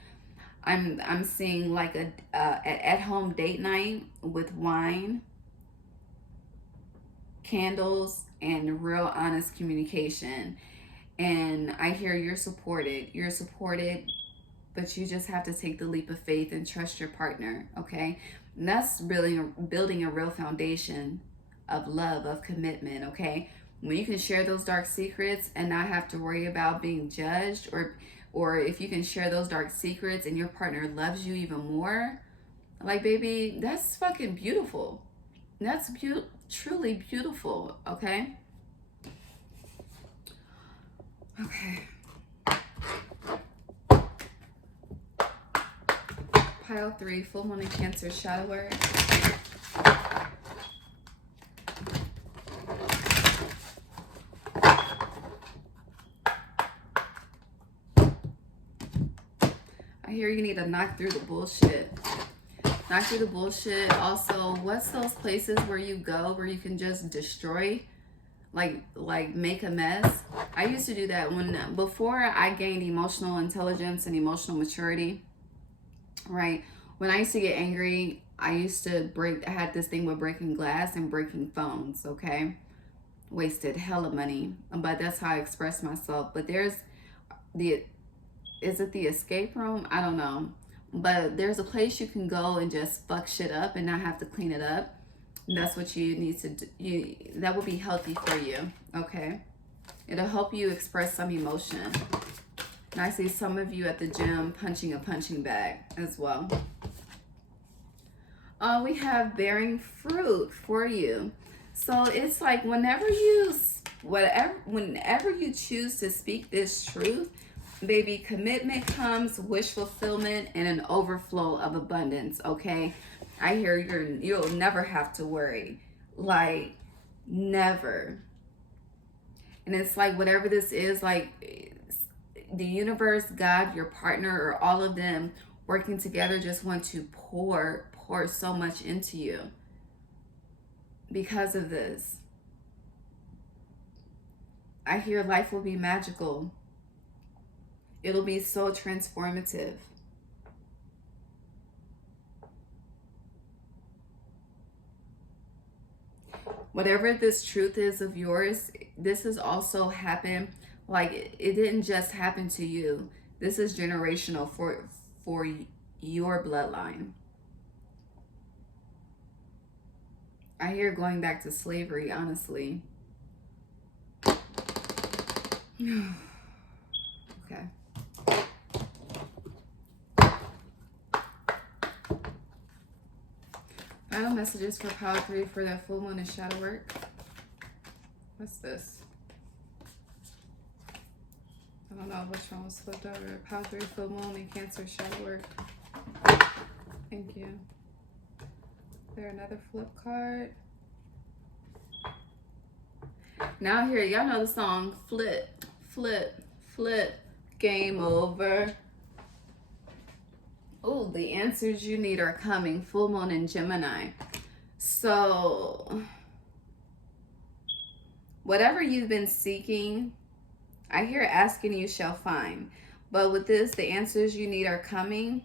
I'm seeing like a at-home date night with wine, candles, and real honest communication. And I hear you're supported. You're supported, but you just have to take the leap of faith and trust your partner, okay? And that's really building a real foundation of love, of commitment, okay? When you can share those dark secrets and not have to worry about being judged, or if you can share those dark secrets and your partner loves you even more, like, baby, that's fucking beautiful. That's truly beautiful, okay? Okay. Pile 3, full moon in Cancer, shadow work. I hear you need to knock through the bullshit. Knock through the bullshit. Also, what's those places where you go where you can just destroy, like make a mess? I used to do that before I gained emotional intelligence and emotional maturity, right? When I used to get angry, I used to I had this thing with breaking glass and breaking phones, okay? Wasted hella money, but that's how I express myself. But is it the escape room? I don't know. But there's a place you can go and just fuck shit up and not have to clean it up. That's what you need to do. That will be healthy for you, okay? It'll help you express some emotion. And I see some of you at the gym punching a punching bag as well. We have bearing fruit for you. So it's like whenever you choose to speak this truth, baby, commitment comes, wish fulfillment, and an overflow of abundance, okay? I hear you'll never have to worry. Like, never. And it's like whatever this is, like the universe, God, your partner, or all of them working together just want to pour so much into you because of this. I hear life will be magical. It'll be so transformative. Whatever this truth is of yours, this has also happened. Like, it didn't just happen to you. This is generational for your bloodline. I hear going back to slavery, honestly. Okay. Final messages for Power 3 for that full moon and shadow work. What's this? I don't know which one was flipped over. Power 3, full moon and Cancer, shadow work. Thank you. Is there another flip card? Now here, y'all know the song Flip, Flip, Flip, Game Over. Oh, the answers you need are coming. Full moon in Gemini. So, whatever you've been seeking, I hear asking you shall find. But with this, the answers you need are coming.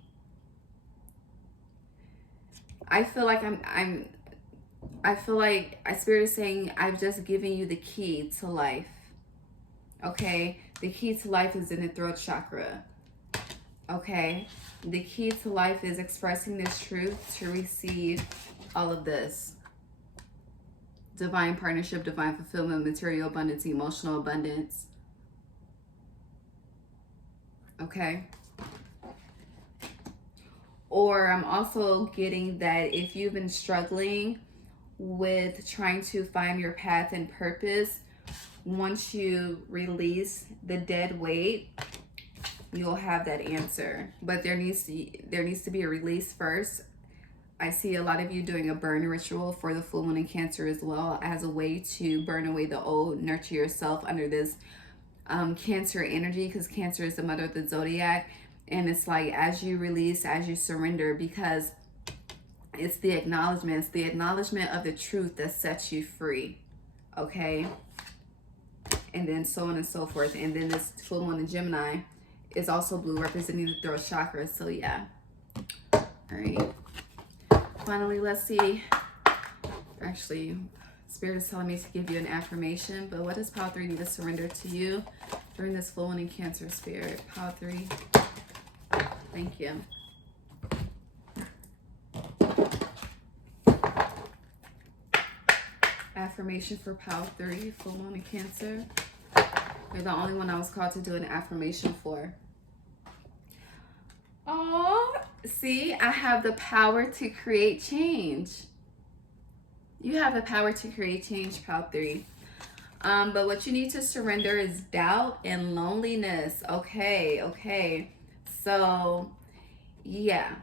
I feel like I feel like Spirit is saying I've just given you the key to life. Okay? The key to life is in the throat chakra. Okay? The key to life is expressing this truth to receive all of this. Divine partnership, divine fulfillment, material abundance, emotional abundance. Okay? Or I'm also getting that if you've been struggling with trying to find your path and purpose, once you release the dead weight, you'll have that answer. But there needs to be a release first. I see a lot of you doing a burn ritual for the full moon in Cancer as well, as a way to burn away the old, nurture yourself under this Cancer energy, because Cancer is the mother of the zodiac. And it's like as you release, as you surrender, because It's the acknowledgement. It's the acknowledgement of the truth that sets you free. Okay? And then so on and so forth. And then this full moon in Gemini is also blue, representing the throat chakra. So yeah. All right. Finally, let's see. Actually, Spirit is telling me to give you an affirmation. But what does Pile 3 need to surrender to you during this full moon in Cancer, Spirit? Pile 3. Thank you. Affirmation for Pile 3, full moon in Cancer. You're the only one I was called to do an affirmation for. Oh, see, I have the power to create change. You have the power to create change, Pile 3. But what you need to surrender is doubt and loneliness. Okay. So, yeah.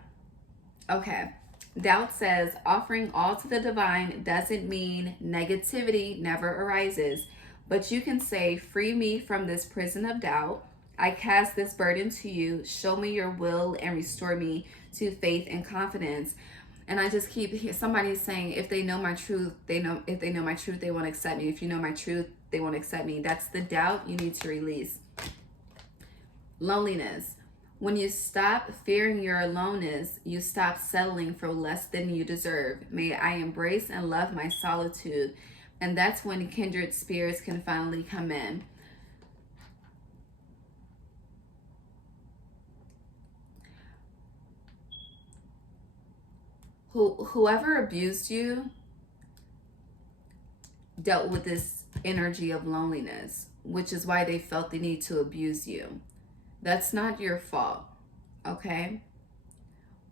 Okay. Doubt says, offering all to the divine doesn't mean negativity never arises. But you can say, free me from this prison of doubt. I cast this burden to you. Show me your will and restore me to faith and confidence. And I just keep hearing somebody saying, if they know my truth, if they know my truth, they won't accept me. If you know my truth, they won't accept me. That's the doubt you need to release. Loneliness. When you stop fearing your aloneness, you stop settling for less than you deserve. May I embrace and love my solitude. And that's when kindred spirits can finally come in. Whoever abused you dealt with this energy of loneliness, which is why they felt the need to abuse you. That's not your fault, okay?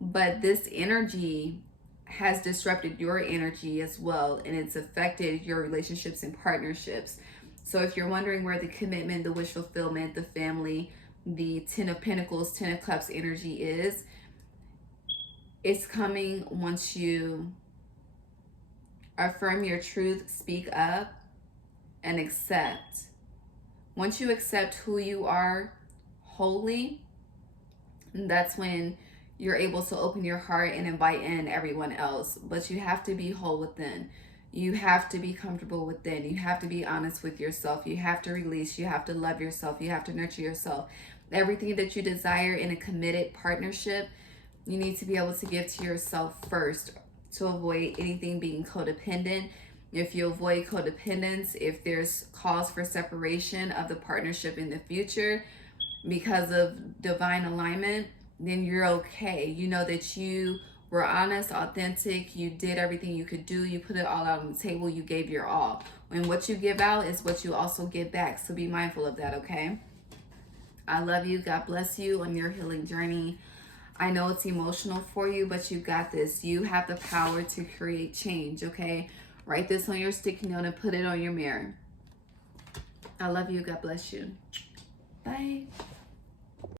But this energy has disrupted your energy as well, and it's affected your relationships and partnerships. So if you're wondering where the commitment, the wish fulfillment, the family, the 10 of Pentacles, 10 of Cups energy is, it's coming once you affirm your truth, speak up, and accept. Once you accept who you are wholly, that's when you're able to open your heart and invite in everyone else. But you have to be whole within. You have to be comfortable within. You have to be honest with yourself. You have to release. You have to love yourself. You have to nurture yourself. Everything that you desire in a committed partnership, you need to be able to give to yourself first to avoid anything being codependent. If you avoid codependence, if there's cause for separation of the partnership in the future because of divine alignment, then you're okay. You know that you were honest, authentic, you did everything you could do, you put it all out on the table, you gave your all. And what you give out is what you also get back. So be mindful of that, okay? I love you. God bless you on your healing journey. I know it's emotional for you, but you got this. You have the power to create change, okay? Write this on your sticky note and put it on your mirror. I love you. God bless you. Bye.